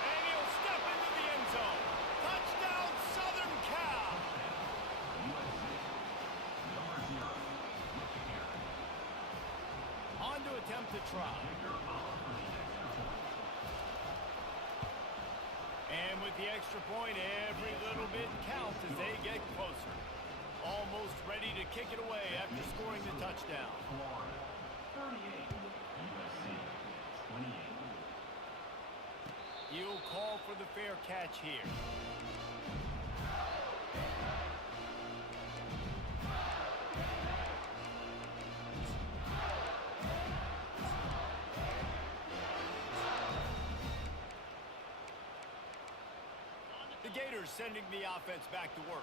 And he'll step into the end zone. Touchdown, Southern Cal. On to a attempt to try. And with the extra point, every little bit counts as they get closer. Almost ready to kick it away after scoring the touchdown. Florida, 38. USC, 28. He'll call for the fair catch here. The Gators sending the offense back to work.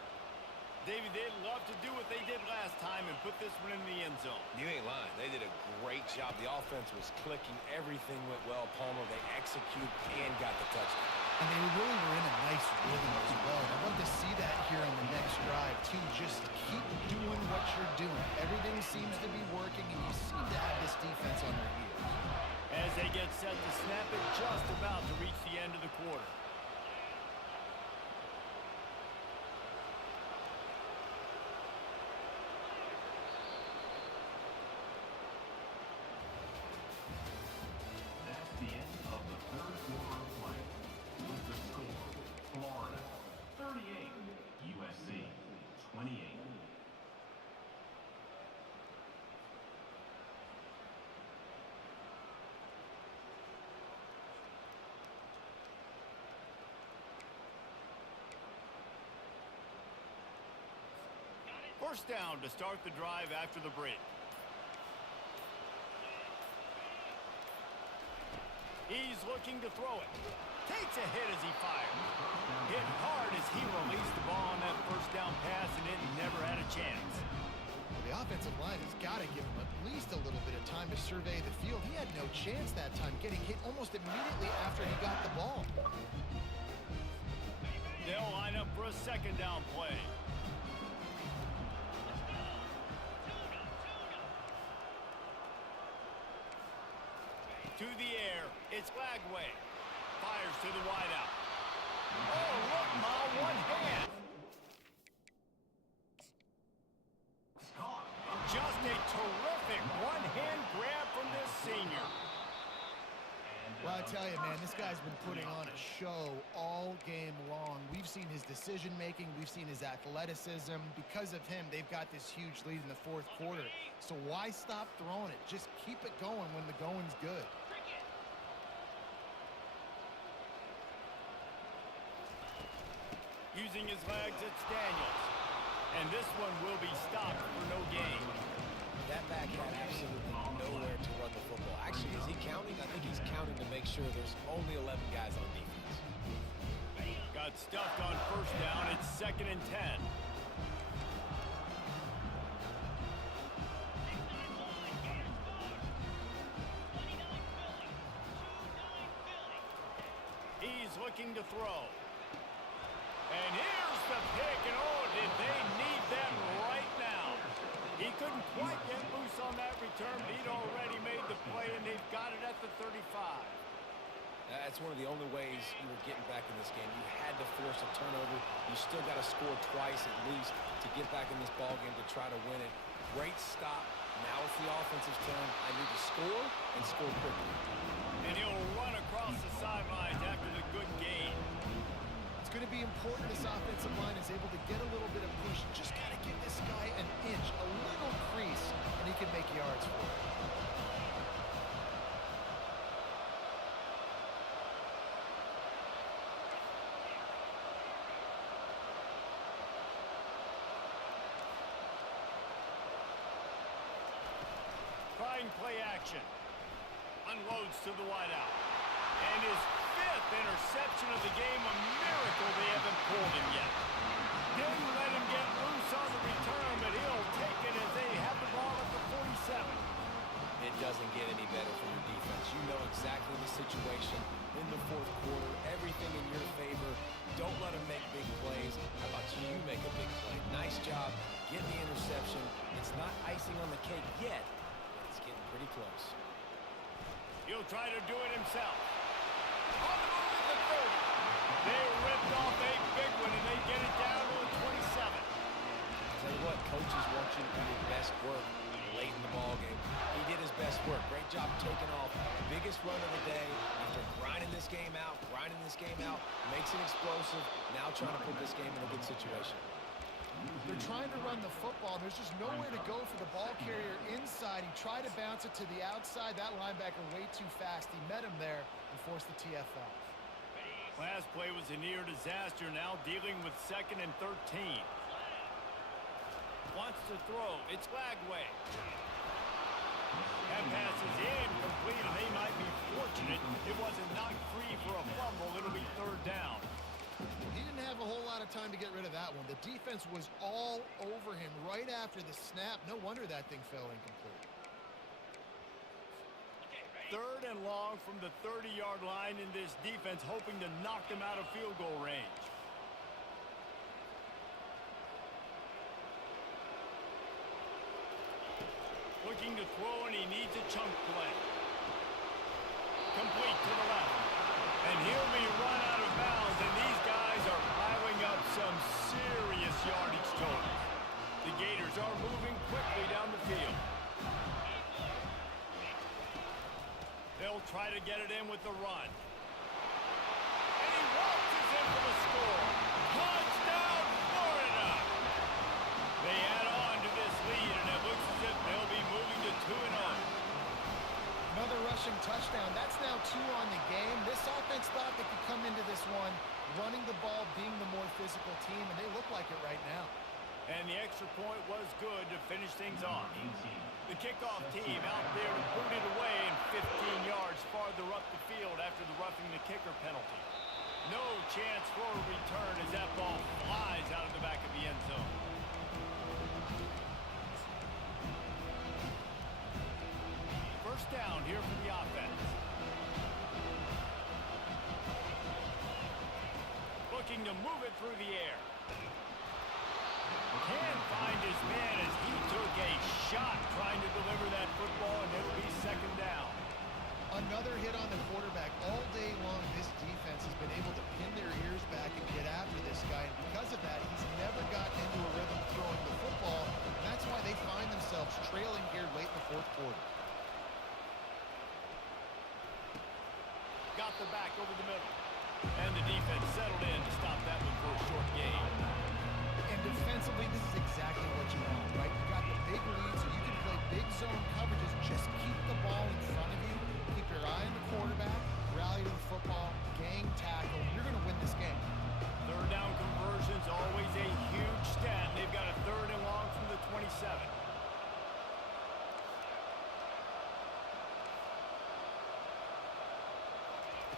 David, they'd love to do what they did last time and put this one in the end zone. You ain't lying. They did a great job. The offense was clicking. Everything went well. Palmer, they executed and got the touchdown. And they really were in a nice rhythm as well. And I love to see that here on the next drive, too. Just keep doing what you're doing. Everything seems to be working, and you seem to have this defense on their heels. As they get set to snap it, just about to reach the end of the quarter. That's the end of the third quarter of play. With the score, Florida, 38. USC, 28. First down to start the drive after the break. He's looking to throw it. Takes a hit as he fires. Hit hard as he released the ball on that first down pass, and it never had a chance. Well, the offensive line has got to give him at least a little bit of time to survey the field. He had no chance that time, getting hit almost immediately after he got the ball. They'll line up for a second down play. To the air, it's Lagway. Fires to the wideout. Oh, look, Ma, one hand. Just a terrific one-hand grab from this senior. Well, I tell you, man, this guy's been putting on a show all game long. We've seen his decision-making. We've seen his athleticism. Because of him, they've got this huge lead in the fourth quarter. So why stop throwing it? Just keep it going when the going's good. Using his legs, it's Daniels. And this one will be stopped for no gain. That back had absolutely nowhere to run the football. Actually, is he counting? I think he's counting to make sure there's only 11 guys on defense. Got stuffed on first down. It's 2nd and 10. He's looking to throw. And here's the pick, and oh, did they need that right now. He couldn't quite get loose on that return, but he'd already made the play, and they've got it at the 35. That's one of the only ways you were getting back in this game. You had to force a turnover. You still got to score twice at least to get back in this ball game to try to win it. Great stop. Now it's the offensive's turn. I need to score and score quickly. And he'll run across the sidelines after the good gain. It's going to be important this offensive line is able to get a little bit of push. Just got to give this guy an inch, a little crease, and he can make yards for it. Trying play action. Unloads to the wideout. And his 5th interception of the game, a miracle they haven't pulled him yet. Didn't let him get loose on the return, but he'll take it as they have the ball at the 47. It doesn't get any better for your defense. You know exactly the situation in the fourth quarter. Everything in your favor. Don't let them make big plays. How about you make a big play? Nice job. Get the interception. It's not icing on the cake yet, but it's getting pretty close. He'll try to do it himself. On the move at the 30. They ripped off a big one, and they get it down to the 27. Tell you what, coaches want you to do your best work late in the ball game. He did his best work. Great job taking off. Biggest run of the day. After grinding this game out, makes it explosive. Now trying to put this game in a good situation. They're trying to run the football. There's just nowhere to go for the ball carrier inside. He tried to bounce it to the outside. That linebacker way too fast. He met him there and forced the TFL. Last play was a near disaster. Now dealing with 2nd and 13. Wants to throw. It's Lagway. That pass is incomplete, and they might be fortunate it wasn't knocked free for a fumble. It'll be 3rd down. He didn't have a whole lot of time to get rid of that one. The defense was all over him right after the snap. No wonder that thing fell incomplete. 3rd and long from the 30-yard line in this defense, hoping to knock them out of field goal range. Looking to throw, and he needs a chunk play. Complete to the left. And he'll be run out of bounds, and these guys are piling up some serious yardage totals. The Gators are moving quickly down the field. They'll try to get it in with the run. And he waltzes in for the score. Touchdown, Florida! They add on to this lead, and it looks as if they'll be moving to 2-0. Another rushing touchdown. That's now 2 on the game. This offense thought they could come into this one running the ball, being the more physical team, and they look like it right now. And the extra point was good to finish things off. The kickoff team out there to boot it away and 15 yards farther up the field after the roughing the kicker penalty. No chance for a return as that ball flies out of the back of the end zone. First down here for the offense. Looking to move it through the air. Can find his man as he took a shot trying to deliver that football, and it'll be 2nd down. Another hit on the quarterback. All day long, this defense has been able to pin their ears back and get after this guy. And because of that, he's never gotten into a rhythm throwing the football. And that's why they find themselves trailing here late in the 4th quarter. Got the back over the middle. And the defense settled in to stop that one for a short gain. And defensively, this is exactly what you want, right? You got the big lead, so you can play big zone coverages. Just keep the ball in front of you. Keep your eye on the quarterback. Rally to the football. Gang tackle. You're going to win this game. 3rd down conversion's always a huge stat. They've got a 3rd and long from the 27.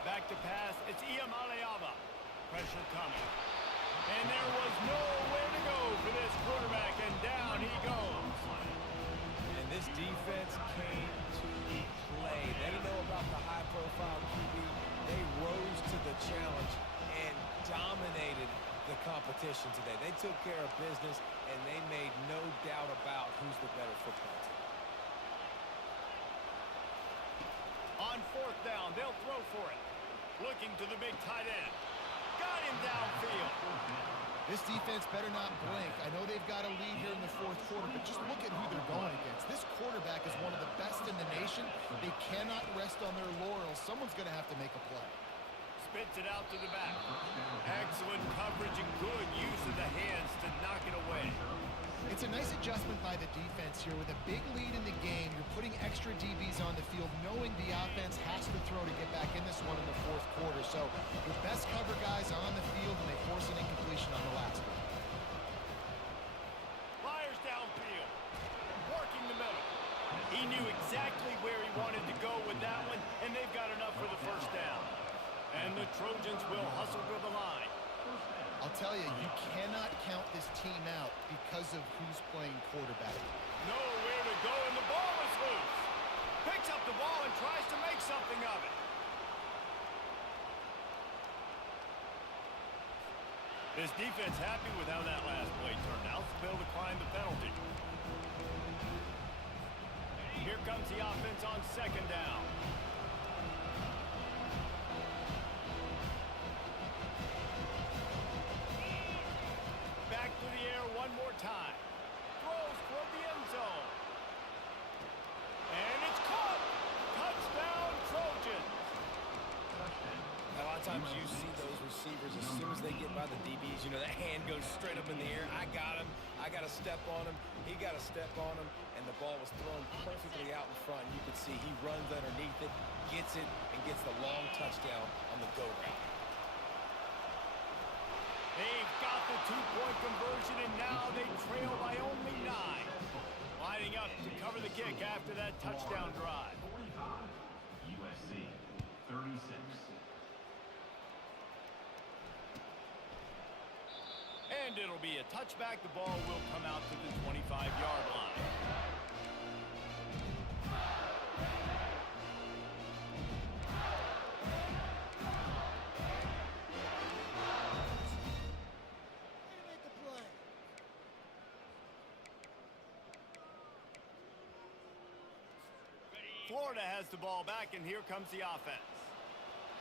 Back to pass. It's Iamaleava. Pressure coming. And there was nowhere to go for this quarterback, and down he goes. And this defense came to play. They didn't know about the high-profile QB. They rose to the challenge and dominated the competition today. They took care of business, and they made no doubt about who's the better football team. On 4th down, they'll throw for it. Looking to the big tight end. Got him downfield. This defense better not blink. I know they've got a lead here in the 4th quarter, but just look at who they're going against. This quarterback is one of the best in the nation. They cannot rest on their laurels. Someone's going to have to make a play. Spits it out to the back. Excellent coverage and good use of the hands to knock it away. It's a nice adjustment by the defense here. With a big lead in the game, you're putting extra DBs on the field, knowing the offense has to throw to get back in this one in the 4th quarter. So your best cover guys on the field, and they force an incompletion on the last one. Flyers downfield. Working the middle. He knew exactly where he wanted to go with that one, and they've got enough for the 1st down. And the Trojans will hustle to the line. I'll tell you, you cannot count this team out because of who's playing quarterback. Nowhere to go, and the ball is loose. Picks up the ball and tries to make something of it. This defense happy with how that last play turned out. They'll decline the penalty. Here comes the offense on 2nd down. Back to the air one more time. Throws toward the end zone. sometimes you see those receivers, as soon as they get by the DBs, you know, that hand goes straight up in the air. I got him. I got to step on him. He got to step on him. And the ball was thrown perfectly out in front. You can see he runs underneath it, gets it, and gets the long touchdown on the go route. They've got the two-point conversion, and now they trail by only 9. Lining up to cover the kick after that touchdown drive. 45, USC 36. And it'll be a touchback. The ball will come out to the 25-yard line. Florida has the ball back, and here comes the offense.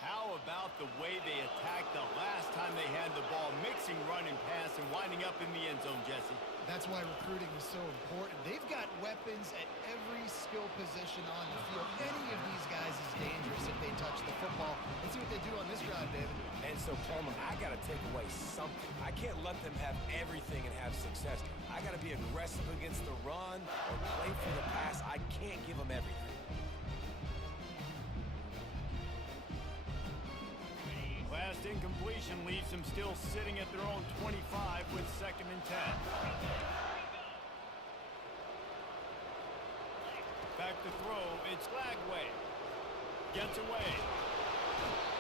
How about the way they attacked the last time they had the ball, mixing run and pass and winding up in the end zone, Jesse? That's why recruiting is so important. They've got weapons at every skill position on the field. Any of these guys is dangerous if they touch the football. Let's see what they do on this drive, David. And so, Coleman, I got to take away something. I can't let them have everything and have success. I got to be aggressive against the run or play for the pass. I can't give them everything. Last incompletion leaves them still sitting at their own 25 with 2nd and 10. Back to throw, it's Lagway. Gets away.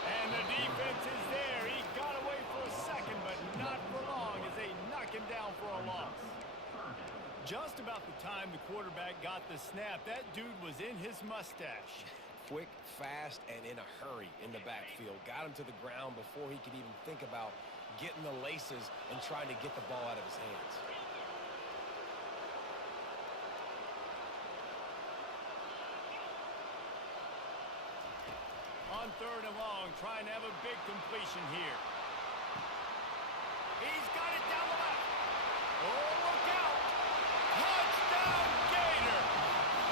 And the defense is there. He got away for a second, but not for long as they knock him down for a loss. Just about the time the quarterback got the snap, that dude was in his mustache. Quick, fast, and in a hurry in the backfield. Got him to the ground before he could even think about getting the laces and trying to get the ball out of his hands. On 3rd and long, trying to have a big completion here. He's got it down the left. Oh, look out! Touchdown, Gator!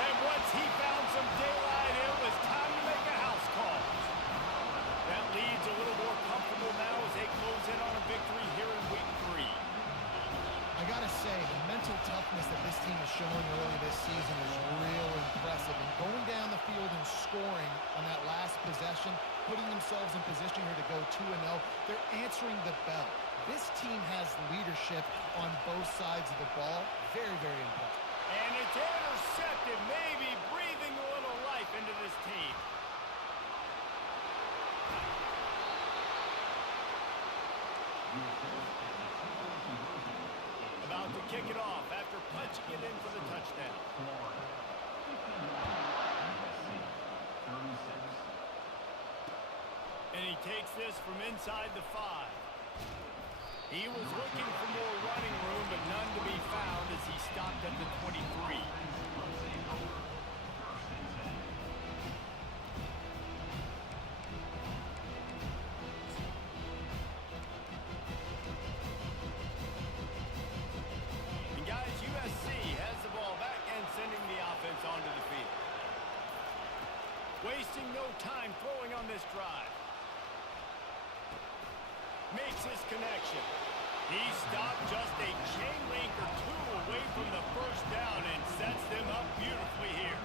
And once he found some daylight, it was time to make a house call. That lead's a little more comfortable now as they close in on a victory here in week 3. I gotta say, the mental toughness that this team is showing early this season is real impressive. And going down the field and scoring on that last possession, putting themselves in position here to go 2-0, they're answering the bell. This team has leadership on both sides of the ball. Very, very impressive. And it's intercepted, maybe breathing a little life into this team. About to kick it off after punching it in for the touchdown. And he takes this from inside the 5. He was looking for more running room, but none to be found as he stopped at the 23. And guys, USC has the ball back and sending the offense onto the field. Wasting no time throwing on this drive. Makes his connection. He stopped just a chain link or 2 away from the first down and sets them up beautifully here.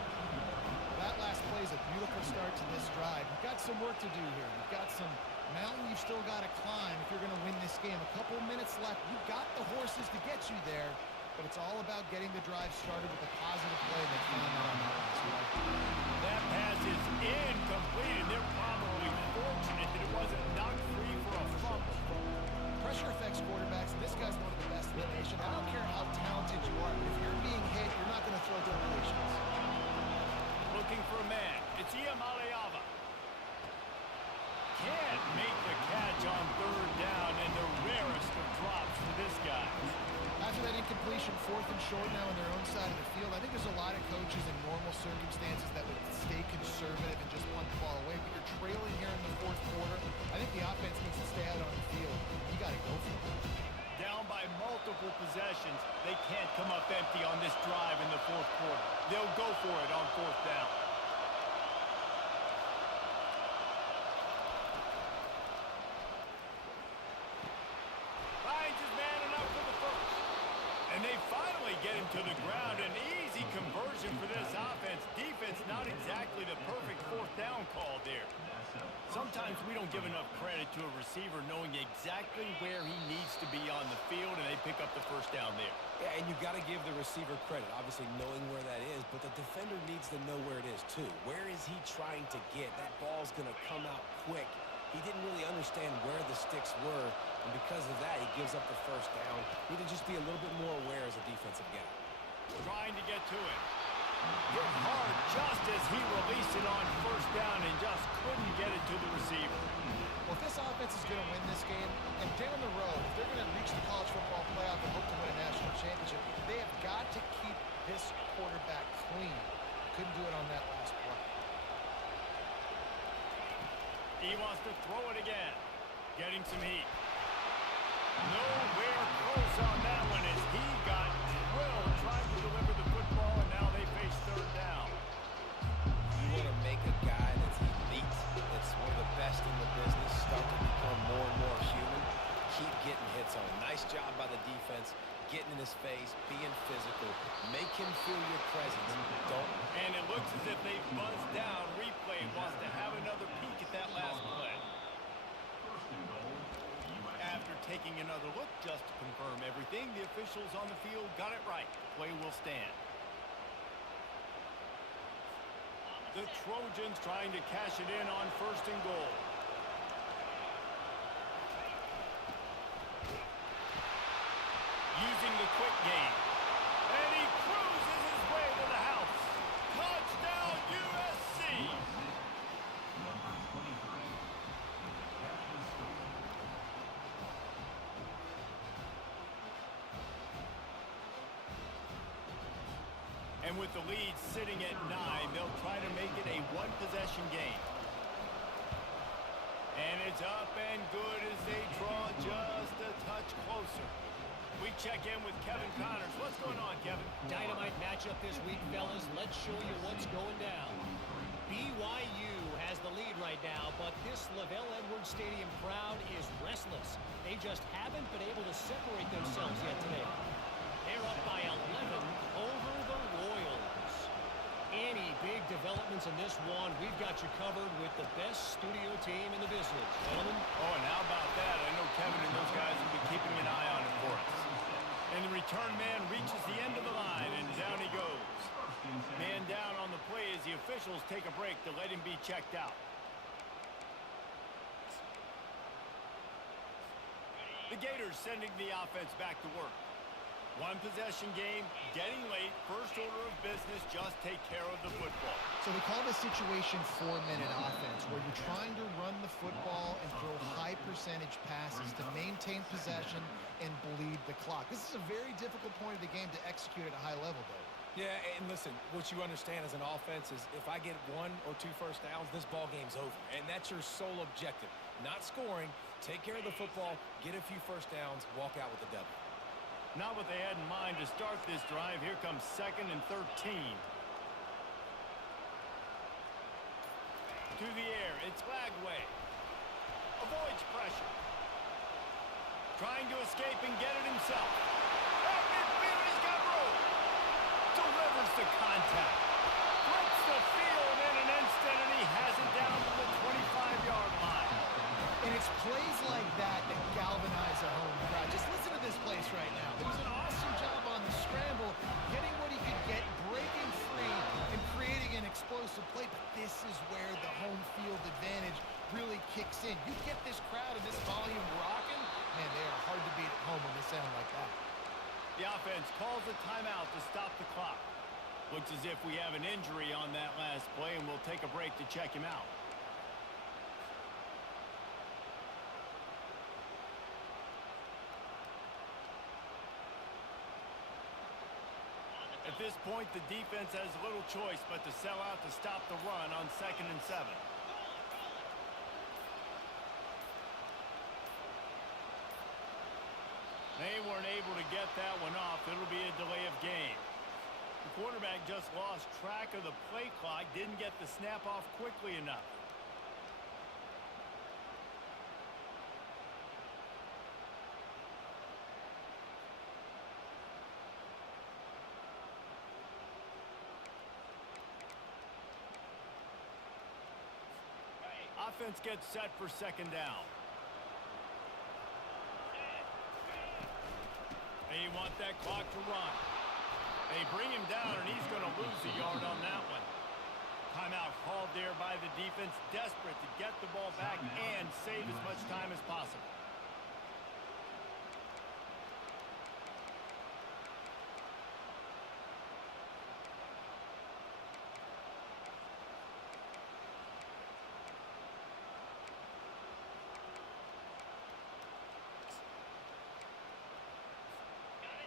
That last play is a beautiful start to this drive. You've got some work to do here. You've got some mountain you've still got to climb if you're going to win this game. A couple minutes left. You've got the horses to get you there, but it's all about getting the drive started with a positive play that found that on that last drive. That pass is incomplete, and they're probably fortunate that it wasn't knocked free for a fumble. Pressure affects quarterbacks, and this guy's one of the best in the nation. I don't care how talented you are, but if you're being hit, you're not going to throw terminations. Looking for a man. It's Iamaleava. Can't make the catch on 3rd down, and the rarest of drops for this guy. After that incompletion, 4th and short now on their own side of the field, I think there's a lot of coaches in normal circumstances that would stay conservative and just punt the ball away, but you're trailing here in the 4th quarter. I think the offense needs to stay out on the field. You got to go for it. Down by multiple possessions, they can't come up empty on this drive in the 4th quarter. They'll go for it on 4th down. to the ground. An easy conversion for this offense. Defense, not exactly the perfect fourth down call there. Sometimes we don't give enough credit to a receiver knowing exactly where he needs to be on the field, and they pick up the first down there. Yeah, and you've got to give the receiver credit, obviously knowing where that is, but the defender needs to know where it is too. Where is he trying to get? That ball's going to come out quick. He didn't really understand where the sticks were, and because of that, he gives up the first down. Need to just be a little bit more aware as a defensive guy. Trying to get to it. Hit hard just as he released it on first down and just couldn't get it to the receiver. Well, if this offense is going to win this game, and down the road, if they're going to reach the college football playoff and hope to win a national championship, they have got to keep this quarterback clean. Couldn't do it on that last play. He wants to throw it again. Getting some heat. Nowhere close on that one as he got drilled trying to deliver the football, and now they face third down. You want to make a guy that's elite, that's one of the best in the business, start to become more and more human. Keep getting hits on him. Nice job by the defense, getting in his face, being physical. Make him feel your presence. Don't. And it looks as if they've buzzed down. Replay wants to have another peek at that last play. After taking another look just to confirm everything, the officials on the field got it right. Play will stand. The Trojans trying to cash it in on first and goal. Using the quick game. And he cruises his way to the house. Touchdown, USC! And with the lead sitting at 9, they'll try to make it a one-possession game. And it's up and good as they draw just a touch closer. We check in with Kevin Connors. What's going on, Kevin? Dynamite matchup this week, fellas. Let's show you what's going down. BYU has the lead right now, but this LaVell Edwards Stadium crowd is restless. They just haven't been able to separate themselves yet today. They're up by 11 over the Royals. Any big developments in this one, we've got you covered with the best studio team in the business. Gentlemen? Oh, and how about that? I know Kevin and those guys will be keeping an eye on it for us. And the return man reaches the end of the line, and down he goes. Man down on the play as the officials take a break to let him be checked out. The Gators sending the offense back to work. One possession game, getting late, first order of business, just take care of the football. So they call this situation 4-minute offense, where you're trying to run the football and throw high percentage passes to maintain possession and bleed the clock. This is a very difficult point of the game to execute at a high level, though. Yeah, and listen, what you understand as an offense is if I get 1 or 2 first downs, this ball game's over. And that's your sole objective. Not scoring, take care of the football, get a few first downs, walk out with a W. Not what they had in mind to start this drive. Here comes 2nd and 13. To the air, it's Lagway. Avoids pressure. Trying to escape and get it himself. At midfield, he's got room. Delivers the contact. Flips the field in an instant, and he has it down to the 25-yard line. And it's plays like that that galvanize a home crowd. Just listen to this place right now. It was an awesome job on the scramble, getting what he could get, breaking free, and creating an explosive play. But this is where the home field advantage really kicks in. You get this crowd and this volume rocking, man, they are hard to beat at home when they sound like that. The offense calls a timeout to stop the clock. Looks as if we have an injury on that last play, and we'll take a break to check him out. At this point, the defense has little choice but to sell out to stop the run on 2nd and 7. They weren't able to get that one off. It'll be a delay of game. The quarterback just lost track of the play clock, didn't get the snap off quickly enough. Offense gets set for second down. They want that clock to run. They bring him down, and he's going to lose a yard on that one. Timeout called there by the defense, desperate to get the ball back and save as much time as possible.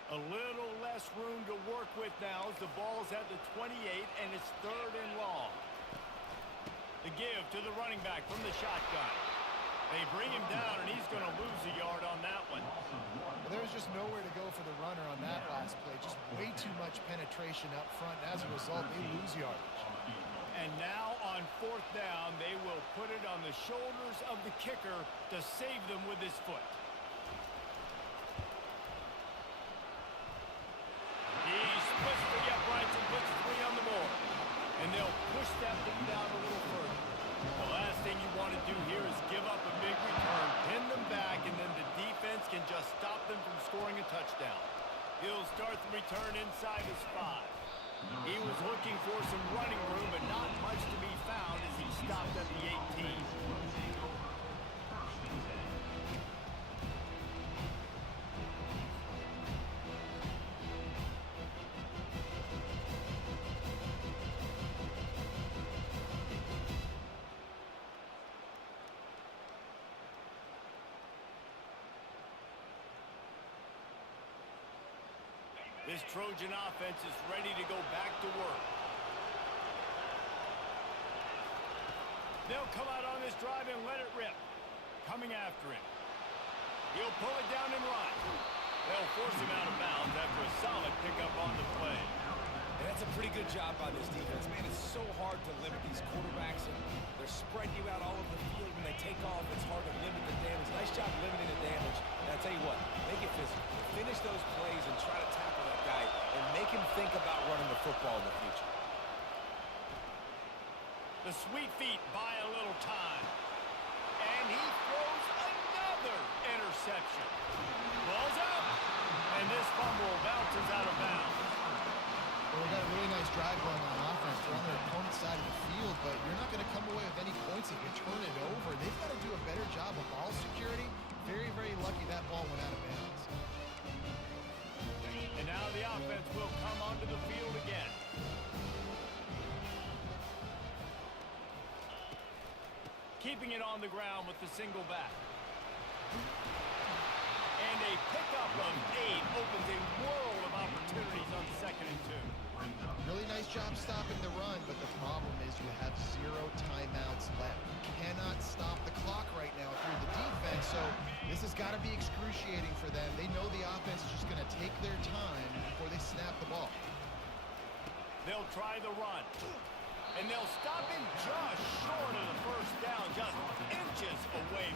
A little less room to work with now as the ball's at the 28 and it's 3rd and long. The give to the running back from the shotgun. They bring him down and he's going to lose a yard on that one. Well, there was just nowhere to go for the runner on that last play. Just way too much penetration up front. And as a result, they lose yardage. And now on 4th down, they will put it on the shoulders of the kicker to save them with his foot. He splits the uprights and puts 3 on the board. And they'll push that thing down a little further. The last thing you want to do here is give up a big return, pin them back, and then the defense can just stop them from scoring a touchdown. He'll start the return inside his 5. He was looking for some running room, but not much to be found as he stopped at the 18. This Trojan offense is ready to go back to work. They'll come out on this drive and let it rip. Coming after him. He'll pull it down and run. They'll force him out of bounds after a solid pickup on the play. And that's a pretty good job by this defense. Man, it's so hard to limit these quarterbacks, and they're spreading you out all over the field. When they take off, it's hard to limit the damage. Nice job limiting the damage. And I tell you what, make it physical. Finish those plays and try to tackle that guy and make him think about running the football in the future. The sweet feet buy a little time. And he throws another interception. Ball's out. And this fumble bounces out of bounds. Well, they got a really nice drive going on offense. They're on their opponent's side of the field, but you're not going to come away with any points if you turn it over. They've got to do a better job of ball security. Very, very lucky that ball went out of bounds. And now the offense will come onto the field again. Keeping it on the ground with the single back. And a pickup of 8 opens a world of opportunities on 2nd and 2. Really nice job stopping the run, but the problem is you have 0 timeouts left. You cannot stop the clock right now through the defense, so this has got to be excruciating for them. They know the offense is just going to take their time before they snap the ball. They'll try the run. And they'll stop him just short of the 1st down, just inches away